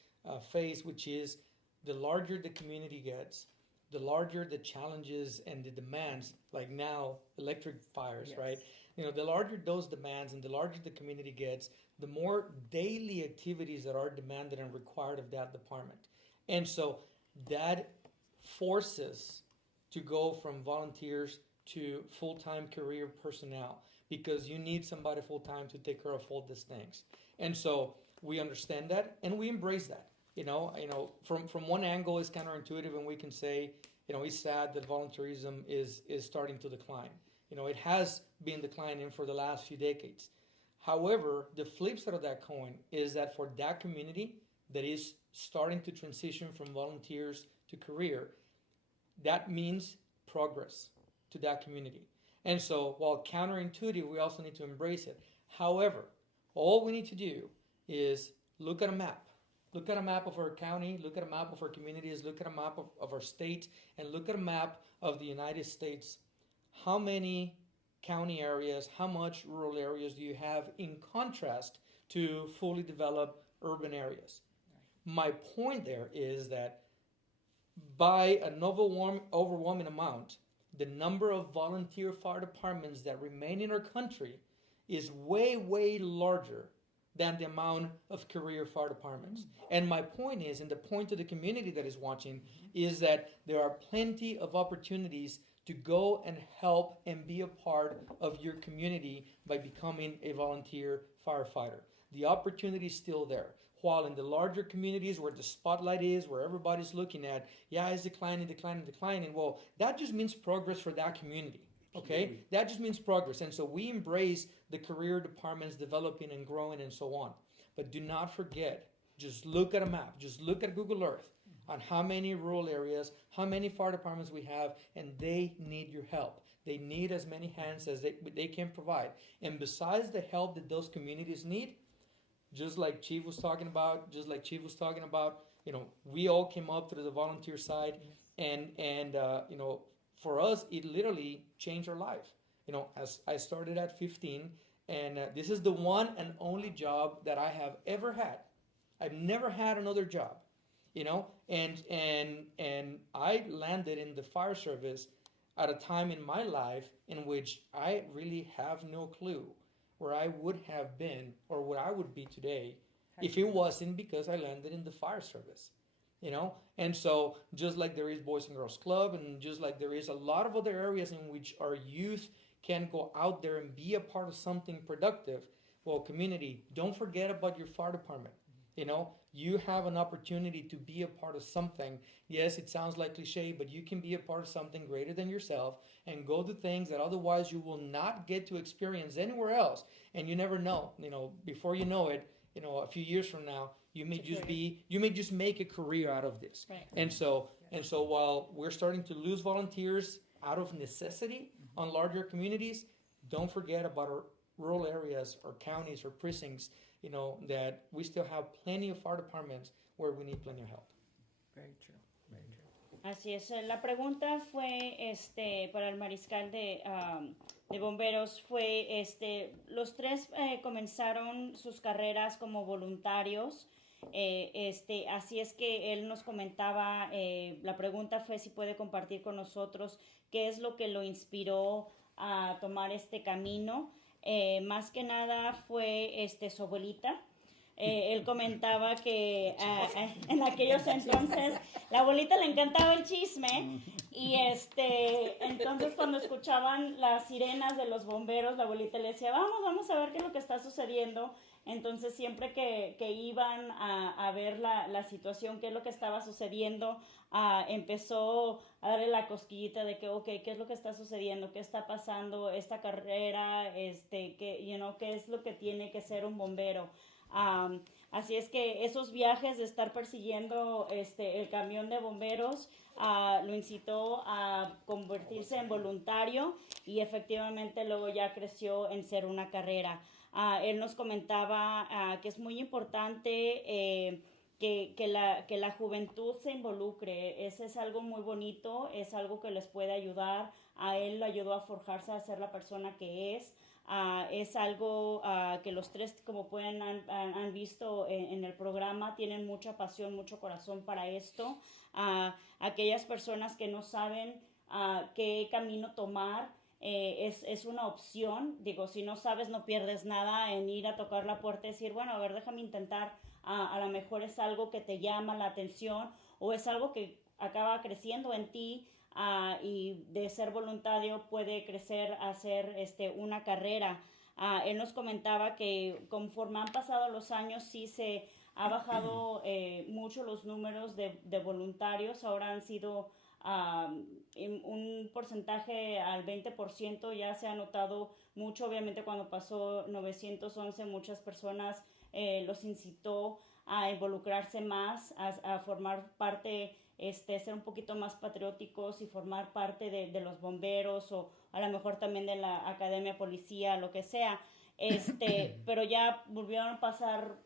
face, which is the larger the community gets, the larger the challenges and the demands, like now electric fires, Yes. right? You know, the larger those demands and the larger the community gets, the more daily activities that are demanded and required of that department. And so that forces to go from volunteers to full-time career personnel, because you need somebody full-time to take care of all these things. And so we understand that and we embrace that. You know, from one angle, it's counterintuitive, and we can say, you know, it's sad that volunteerism is starting to decline. You know, it has been declining for the last few decades. However, the flip side of that coin is that for that community that is starting to transition from volunteers to career, that means progress to that community. And so while counterintuitive, we also need to embrace it. However, all we need to do is look at a map. Look at a map of our county, look at a map of our communities, look at a map of our state, and look at a map of the United States. How many county areas, how much rural areas do you have in contrast to fully developed urban areas? My point there is that by an overwhelming amount, the number of volunteer fire departments that remain in our country is way, way larger than the amount of career fire departments. And my point is, and the point to the community that is watching, is that there are plenty of opportunities to go and help and be a part of your community by becoming a volunteer firefighter. The opportunity is still there. While in the larger communities where the spotlight is, where everybody's looking at, yeah, it's declining. Well, that just means progress for that community. Okay, that just means progress. And so we embrace the career departments developing and growing and so on. But do not forget, just look at a map, just look at Google Earth on how many rural areas, how many fire departments we have, and they need your help. They need as many hands as they can provide. And besides the help that those communities need, just like Chief was talking about, you know, we all came up through the volunteer side, and you know, for us, it literally changed our life. You know, as I started at 15, and this is the one and only job that I have ever had. I've never had another job, you know, and I landed in the fire service at a time in my life in which I really have no clue where I would have been or where I would be today if it wasn't because I landed in the fire service. You know, and so just like there is Boys and Girls Club, and just like there is a lot of other areas in which our youth can go out there and be a part of something productive, well, community, don't forget about your fire department. You know, you have an opportunity to be a part of something. Yes, it sounds like cliche, but you can be a part of something greater than yourself and go do things that otherwise you will not get to experience anywhere else. And you never know, you know, before you know it, you know, a few years from now, you may just make a career out of this. Right. And so while we're starting to lose volunteers out of necessity on larger communities, don't forget about our rural areas or counties or precincts, that we still have plenty of fire departments where we need plenty of help. Very true. Very true. Así es. La pregunta fue, para el mariscal de bomberos fue, los tres comenzaron sus carreras como voluntarios. Así es que él nos comentaba, la pregunta fue si puede compartir con nosotros qué es lo que lo inspiró a tomar este camino. Más que nada fue su abuelita. Él comentaba que en aquellos entonces la abuelita le encantaba el chisme y entonces cuando escuchaban las sirenas de los bomberos, la abuelita le decía, vamos a ver qué es lo que está sucediendo. Entonces siempre que iban a ver la situación, qué es lo que estaba sucediendo, empezó a darle la cosquillita de que, okay, ¿qué es lo que está sucediendo? ¿Qué está pasando? Esta carrera, ¿qué es lo que tiene que ser un bombero? Así es que esos viajes de estar persiguiendo el camión de bomberos lo incitó a convertirse en voluntario y efectivamente luego ya creció en ser una carrera. Él nos comentaba que es muy importante que la juventud se involucre. Ese es algo muy bonito, es algo que les puede ayudar. A él lo ayudó a forjarse a ser la persona que es. Es algo que los tres, como pueden han visto en el programa, tienen mucha pasión, mucho corazón para esto. Aquellas personas que no saben qué camino tomar, es una opción. Digo, si no sabes, no pierdes nada en ir a tocar la puerta y decir, bueno, a ver, déjame intentar. A lo mejor es algo que te llama la atención o es algo que acaba creciendo en ti. Y de ser voluntario puede crecer a ser una carrera. Él nos comentaba que conforme han pasado los años sí se ha bajado mucho los números de voluntarios. Ahora han sido un porcentaje al 20%. Ya se ha notado mucho. Obviamente cuando pasó 911 muchas personas los incitó a involucrarse más, a formar parte, ser un poquito más patrióticos y formar parte de los bomberos o a lo mejor también de la academia policía, lo que sea. Pero ya volvieron a pasar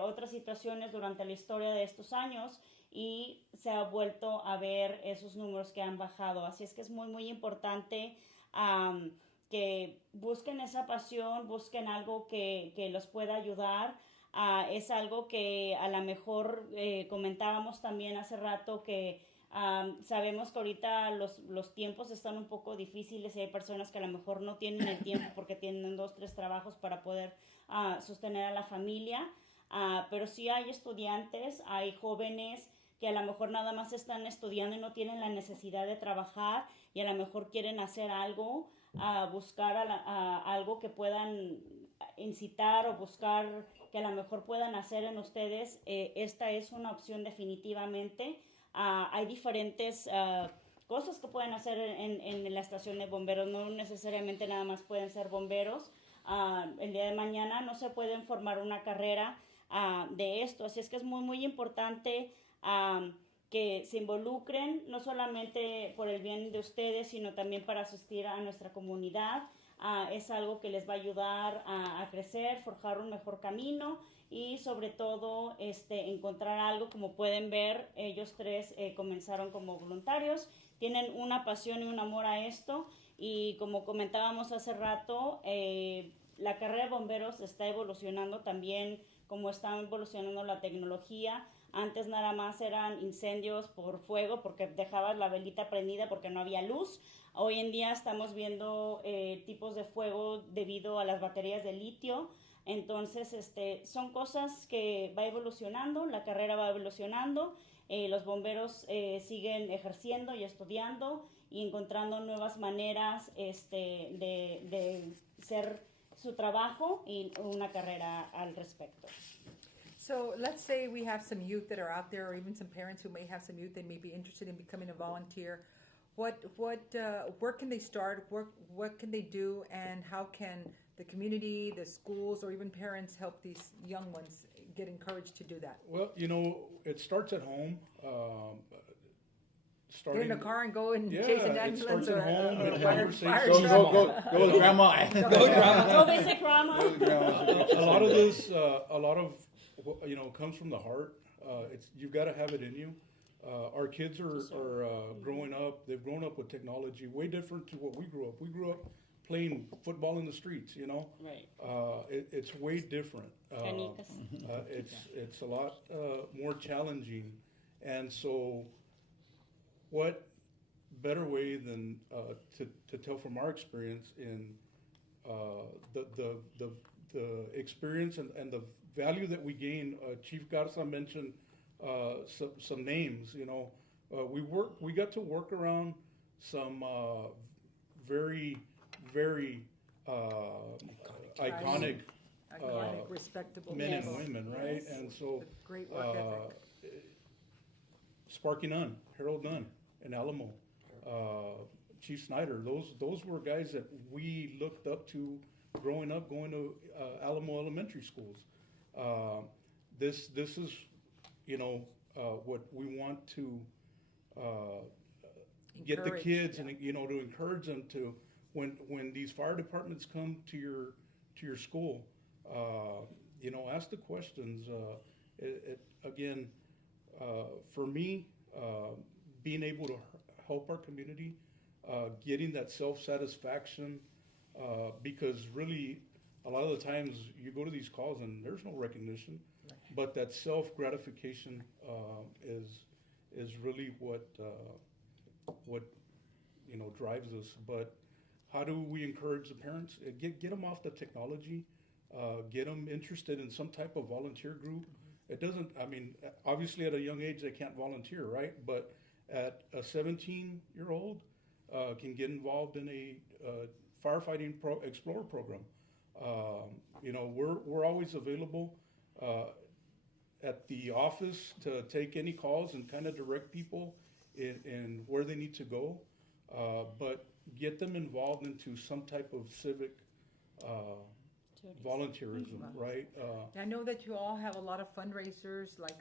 otras situaciones durante la historia de estos años y se ha vuelto a ver esos números que han bajado. Así es que es muy, muy importante que busquen esa pasión, busquen algo que los pueda ayudar. Es algo que a lo mejor comentábamos también hace rato que sabemos que ahorita los tiempos están un poco difíciles y hay personas que a lo mejor no tienen el tiempo porque tienen 2, 3 trabajos para poder sostener a la familia, pero sí hay estudiantes, hay jóvenes que a lo mejor nada más están estudiando y no tienen la necesidad de trabajar y a lo mejor quieren hacer algo, buscar algo que puedan incitar o buscar que a lo mejor puedan hacer en ustedes. Esta es una opción definitivamente. Hay diferentes cosas que pueden hacer en la estación de bomberos, no necesariamente nada más pueden ser bomberos. El día de mañana no se pueden formar una carrera de esto, así es que es muy muy importante que se involucren, no solamente por el bien de ustedes, sino también para asistir a nuestra comunidad. Es algo que les va a ayudar a crecer, forjar un mejor camino y sobre todo encontrar algo. Como pueden ver, ellos tres comenzaron como voluntarios, tienen una pasión y un amor a esto y como comentábamos hace rato, la carrera de bomberos está evolucionando también como está evolucionando la tecnología. Antes nada más eran incendios por fuego porque dejabas la velita prendida porque no había luz. Hoy en día estamos viendo tipos de fuego debido a las baterías de litio. Entonces, son cosas que va evolucionando, la carrera va evolucionando, los bomberos siguen ejerciendo y estudiando y encontrando nuevas maneras de ser su trabajo y una carrera al respecto. So let's say we have some youth that are out there, or even some parents who may have some youth that may be interested in becoming a volunteer. Where can they start? What can they do, and how can the community, the schools, or even parents help these young ones get encouraged to do that? Well, it starts at home. starting. Get in a car and go and Yeah, chase an it ambulance starts or at home a and fire conversations. truck. Go with grandma. Go, grandma. Go visit grandma. A lot of this, comes from the heart. You've got to have it in you. Our kids are growing up. They've grown up with technology way different to what we grew up. We grew up playing football in the streets. Right. It's way different. Canicas. It's a lot more challenging, and so what better way than to tell from our experience in the experience and the value that we gain. Chief Garza mentioned some names. We got to work around some very iconic respectable men and people. women, right? Yes. And so With great work ethic. Sparky Nunn, Harold Nunn, and Alamo, Chief Snyder. Those were guys that we looked up to growing up, going to Alamo elementary schools. This is, what we want to get the Encourage, kids, yeah. and to encourage them to when these fire departments come to your school, ask the questions. Again, for me, being able to help our community, getting that self-satisfaction, because really a lot of the times you go to these calls and there's no recognition, but that self-gratification is really what drives us. But how do we encourage the parents? Get them off the technology, get them interested in some type of volunteer group. It doesn't, obviously at a young age they can't volunteer, right? But at a 17-year-old can get involved in a firefighting explorer program. We're always available at the office to take any calls and kind of direct people in where they need to go, but get them involved into some type of civic volunteerism, right? I know that you all have a lot of fundraisers, like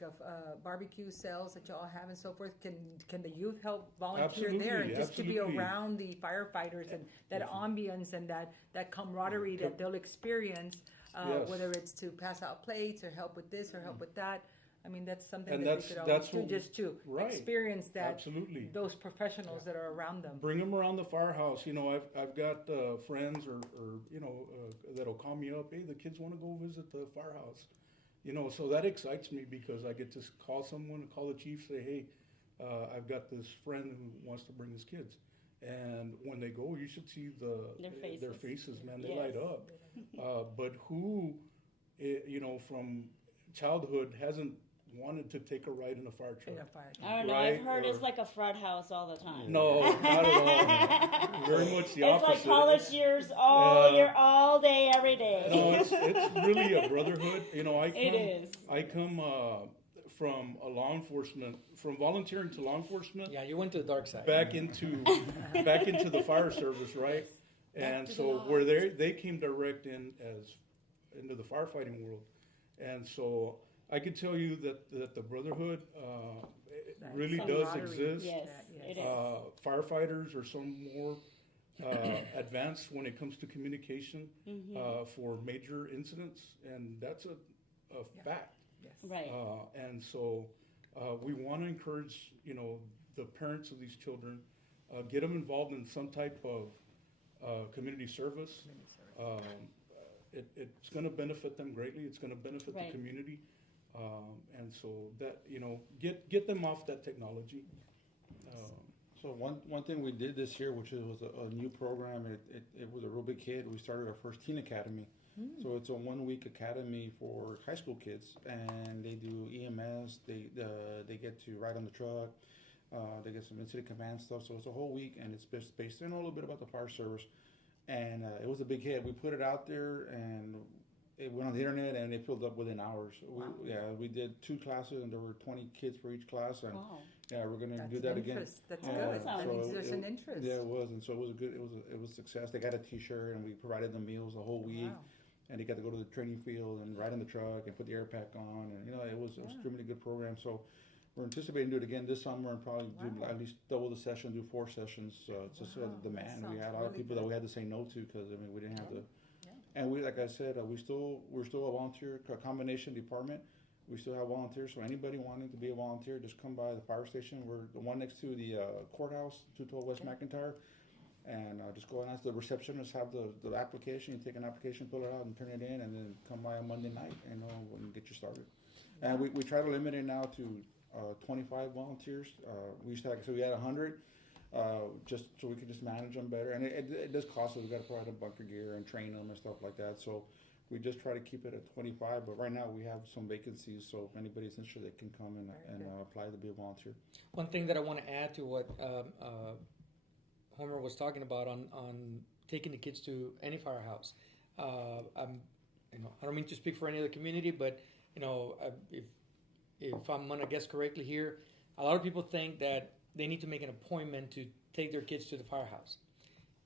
barbecue sales that you all have and so forth. Can the youth help volunteer there, and just to be absolutely. around the firefighters and that ambience and that camaraderie that they'll experience, Yes. whether it's to pass out plates or help with this or help with that. That's something And that we could always that's do, what- just to right. experience that, Absolutely. those professionals that are around them. Bring them around the firehouse. I've got friends or that'll call me up. Hey, the kids want to go visit the firehouse. So that excites me because I get to call someone, call the chief, say, hey, I've got this friend who wants to bring his kids. And when they go, you should see their faces, man. They Yes. light up. But who, from childhood hasn't wanted to take a ride in a fire truck? In a fire. I don't know. Right, I've heard or- it's like a frat house all the time. No, not at all. Very much the It's opposite. like college years all Yeah. year, all day, every day. No, it's really a brotherhood. It is. I come from from volunteering to law enforcement, Yeah, you went to the dark side. back into the fire service, right? And to the so law. where they came direct into the firefighting world, and so I could tell you that the brotherhood really does camaraderie. exist. Yes, Yeah, it is. Firefighters are some more advanced when it comes to communication for major incidents, and that's a fact. Yes. Right. And so we want to encourage, the parents of these children, get them involved in some type of community service. It's going to benefit them greatly. It's going to benefit Right. the community. And so that, get them off that technology. So one thing we did this year, which was a new program, it was a real big hit. We started our first teen academy. So it's a 1-week academy for high school kids, and they do EMS. They get to ride on the truck. They get some incident command stuff. So it's a whole week, and it's based in a little bit about the fire service. And it was a big hit. We put it out there, and it went on the internet, and it filled up within hours. We did 2 classes, and there were 20 kids for each class. And Wow. yeah, we're gonna That's do an that again. interest. That's Yeah, good. Awesome. That means so there's it- an interest. Yeah, it was, and so it was it was a success. They got a T-shirt, and we provided them meals the whole week, Wow. and they got to go to the training field and ride in the truck and put the air pack on, and it was an extremely good program. So we're anticipating to do it again this summer and probably do Wow. at least double the session, do 4 sessions. Just Wow, the that demand. We sounds had a lot of really people that good. we had to say no to because I mean we didn't have the. Yeah. And we, like I said, we're still a volunteer combination department. We still have volunteers, so anybody wanting to be a volunteer, just come by the fire station. We're the one next to the courthouse, 212 West McIntyre, and just go and ask the receptionist, have the application. You take an application, fill it out, and turn it in, and then come by on Monday night, and we'll get you started. And we try to limit it now to 25 volunteers. We used to have, so we had 100. Just so we could just manage them better, and it does cost us. We got to provide them bunker gear and train them and stuff like that. So we just try to keep it at 25. But right now we have some vacancies, so if anybody's interested, they can come and apply to be a volunteer. One thing that I want to add to what Homer was talking about on taking the kids to any firehouse. I don't mean to speak for any other community, but if I'm gonna guess correctly here, a lot of people think that they need to make an appointment to take their kids to the firehouse.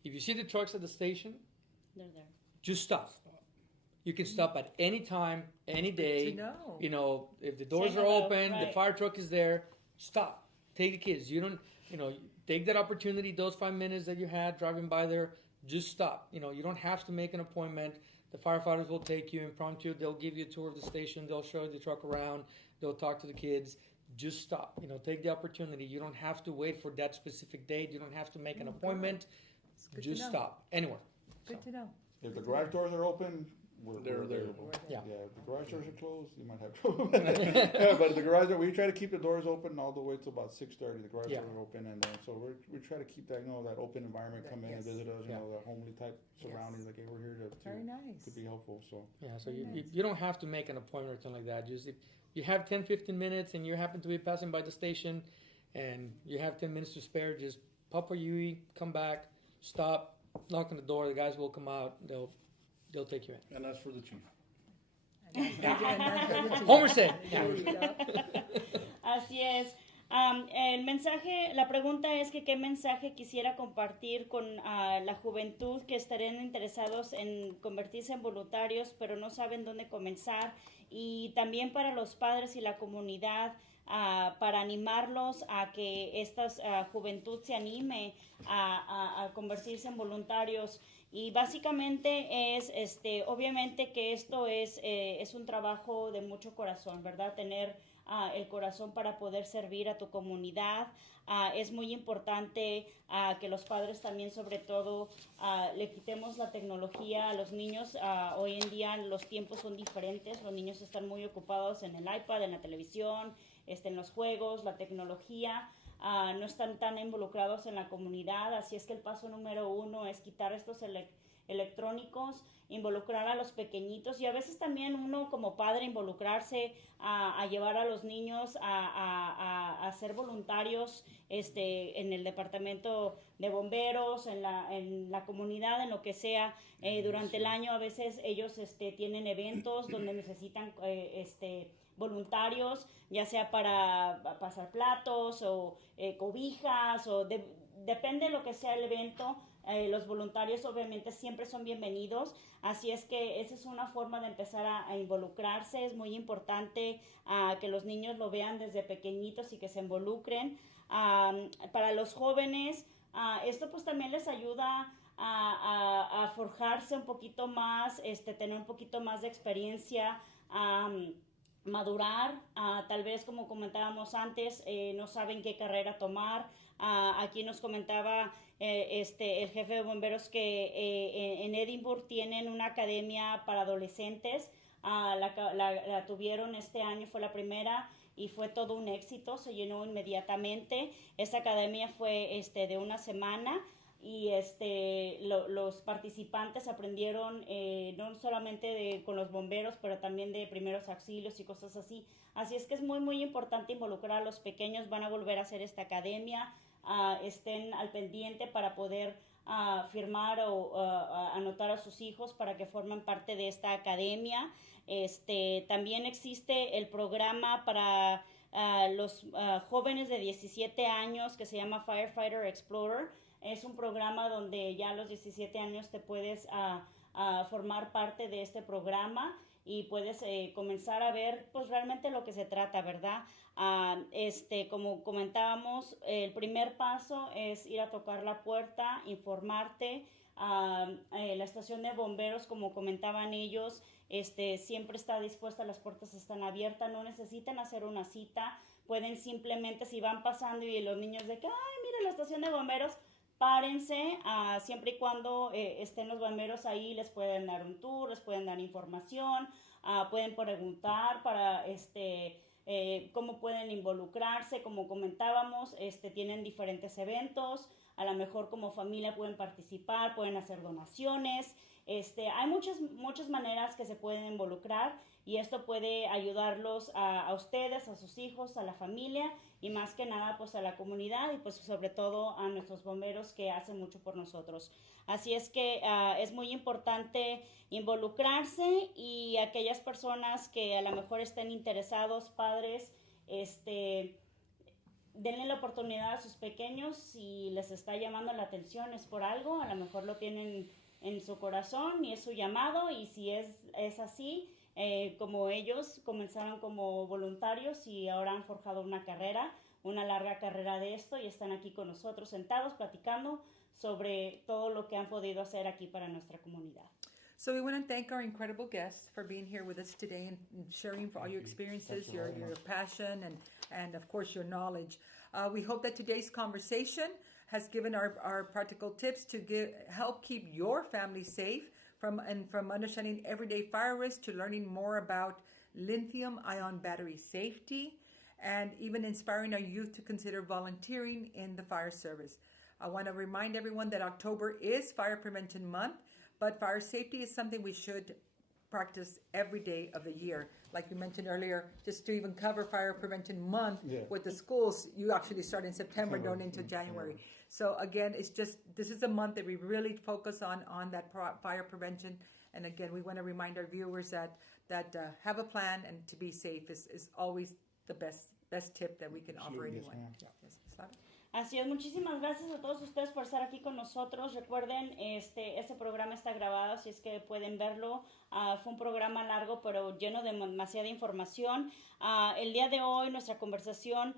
If you see the trucks at the station, They're there. just stop. You can stop at any time, any day. Good to know. If the doors Say are hello, open, the right. fire truck is there, stop. Take the kids. You don't, take that opportunity, those 5 minutes that you had driving by there, just stop. You don't have to make an appointment. The firefighters will take you impromptu. They'll give you a tour of the station. They'll show you the truck around. They'll talk to the kids. Just stop. Take the opportunity. You don't have to wait for that specific date. You don't have to make an appointment. It's good to Just know. stop. Anywhere. Good to know. If the garage doors are open, They're we're there. available. Yeah. Yeah, if the garage doors are closed, you might have trouble. Yeah, but the garage door, we try to keep the doors open all the way to about 6:30. The garage Yeah. doors are open, and so we try to keep that that open environment. Come in and Yes. visit us. Yeah. The homely type surroundings. Like, hey, we're here Very nice. to be helpful. So Yeah, so Very you nice. you don't have to make an appointment or something like that. Just if you have 10, 15 minutes and you happen to be passing by the station and you have 10 minutes to spare, just pop a UE, come back, stop, knock on the door. The guys will come out. They'll take you in. And that's for the chief. Homer said. There you go. Así es. El mensaje, la pregunta es que qué mensaje quisiera compartir con la juventud que estarían interesados en convertirse en voluntarios, pero no saben dónde comenzar, y también para los padres y la comunidad, para animarlos a que esta juventud se anime a convertirse en voluntarios. Y básicamente es, obviamente que esto es un trabajo de mucho corazón, ¿verdad? Tener el corazón para poder servir a tu comunidad. Es muy importante que los padres también, sobre todo, le quitemos la tecnología a los niños. Hoy en día los tiempos son diferentes. Los niños están muy ocupados en el iPad, en la televisión, en los juegos, la tecnología. No están tan involucrados en la comunidad, así es que el paso número 1 es quitar estos electrónicos, involucrar a los pequeñitos, y a veces también uno como padre involucrarse a llevar a los niños a ser voluntarios en el departamento de bomberos, en la comunidad, en lo que sea. Durante el año a veces ellos tienen eventos donde necesitan voluntarios, ya sea para pasar platos o cobijas, o depende de lo que sea el evento. Los voluntarios obviamente siempre son bienvenidos, así es que esa es una forma de empezar a involucrarse. Es muy importante que los niños lo vean desde pequeñitos y que se involucren. Para los jóvenes, esto pues también les ayuda a forjarse un poquito más, tener un poquito más de experiencia, madurar. Tal vez, como comentábamos antes, no saben qué carrera tomar. Aquí nos comentaba el jefe de bomberos que en Edinburgh tienen una academia para adolescentes. La tuvieron este año, fue la primera, y fue todo un éxito, se llenó inmediatamente. Esta academia fue de una semana, y los participantes aprendieron no solamente con los bomberos, pero también de primeros auxilios y cosas así. Así es que es muy, muy importante involucrar a los pequeños. Van a volver a hacer esta academia. Estén al pendiente para poder firmar o anotar a sus hijos para que formen parte de esta academia. También existe el programa para los jóvenes de 17 años que se llama Firefighter Explorer. Es un programa donde ya a los 17 años te puedes formar parte de este programa, y puedes comenzar a ver pues realmente lo que se trata, ¿verdad? Como comentábamos, el primer paso es ir a tocar la puerta, informarte. La estación de bomberos, como comentaban ellos, siempre está dispuesta, las puertas están abiertas, no necesitan hacer una cita, pueden simplemente, si van pasando y los niños de que, ay, mira la estación de bomberos, párense, siempre y cuando estén los bomberos ahí, les pueden dar un tour, les pueden dar información, pueden preguntar para cómo pueden involucrarse, como comentábamos, tienen diferentes eventos, a lo mejor como familia pueden participar, pueden hacer donaciones, hay muchas maneras que se pueden involucrar y esto puede ayudarlos a ustedes, a sus hijos, a la familia y más que nada pues a la comunidad y pues sobre todo a nuestros bomberos que hacen mucho por nosotros. Así es que es muy importante involucrarse y aquellas personas que a lo mejor estén interesados, padres, denle la oportunidad a sus pequeños si les está llamando la atención es por algo, a lo mejor lo tienen en su corazón y es su llamado y si es así, como ellos comenzaron como voluntarios y ahora han forjado una larga carrera de esto y están aquí con nosotros sentados platicando sobre todo lo que han podido hacer aquí para nuestra comunidad. So we want to thank our incredible guests for being here with us today and sharing all your experiences, your passion, and of course your knowledge. We hope that today's conversation has given our practical tips to help keep your family safe from understanding everyday fire risks to learning more about lithium-ion battery safety and even inspiring our youth to consider volunteering in the fire service. I want to remind everyone that October is Fire Prevention Month, but fire safety is something we should practice every day of the year. Like you mentioned earlier, just to even cover Fire Prevention Month with the schools, you actually start in September, going into January. So again, this is a month that we really focus on that fire prevention. And again, we want to remind our viewers that have a plan and to be safe is always the best tip that we can offer anyone. Yes, Slava? Así es, muchísimas gracias a todos ustedes por estar aquí con nosotros. Recuerden, este programa está grabado, así es que pueden verlo. Fue un programa largo, pero lleno de demasiada información. El día de hoy, nuestra conversación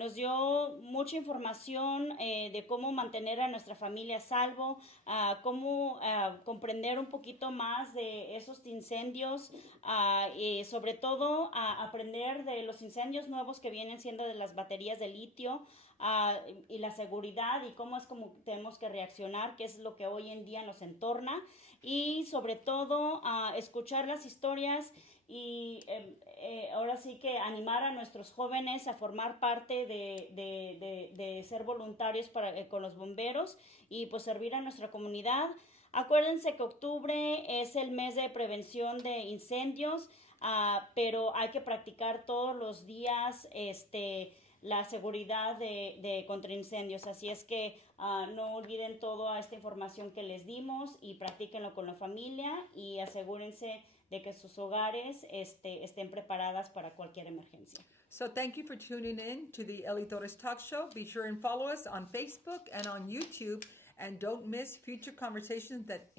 nos dio mucha información de cómo mantener a nuestra familia a salvo, cómo comprender un poquito más de esos incendios y sobre todo aprender de los incendios nuevos que vienen siendo de las baterías de litio. Y la seguridad y cómo es como tenemos que reaccionar, qué es lo que hoy en día nos entorna y sobre todo escuchar las historias y ahora sí que animar a nuestros jóvenes a formar parte de ser voluntarios con los bomberos y pues servir a nuestra comunidad. Acuérdense que octubre es el mes de prevención de incendios, pero hay que practicar todos los días la seguridad contra incendios. Así es que no olviden toda esta información que les dimos y practíquenlo con la familia y asegúrense de que sus hogares estén preparadas para cualquier emergencia. So thank you for tuning in to the Eli Torres Talk Show. Be sure and follow us on Facebook and on YouTube, and don't miss future conversations that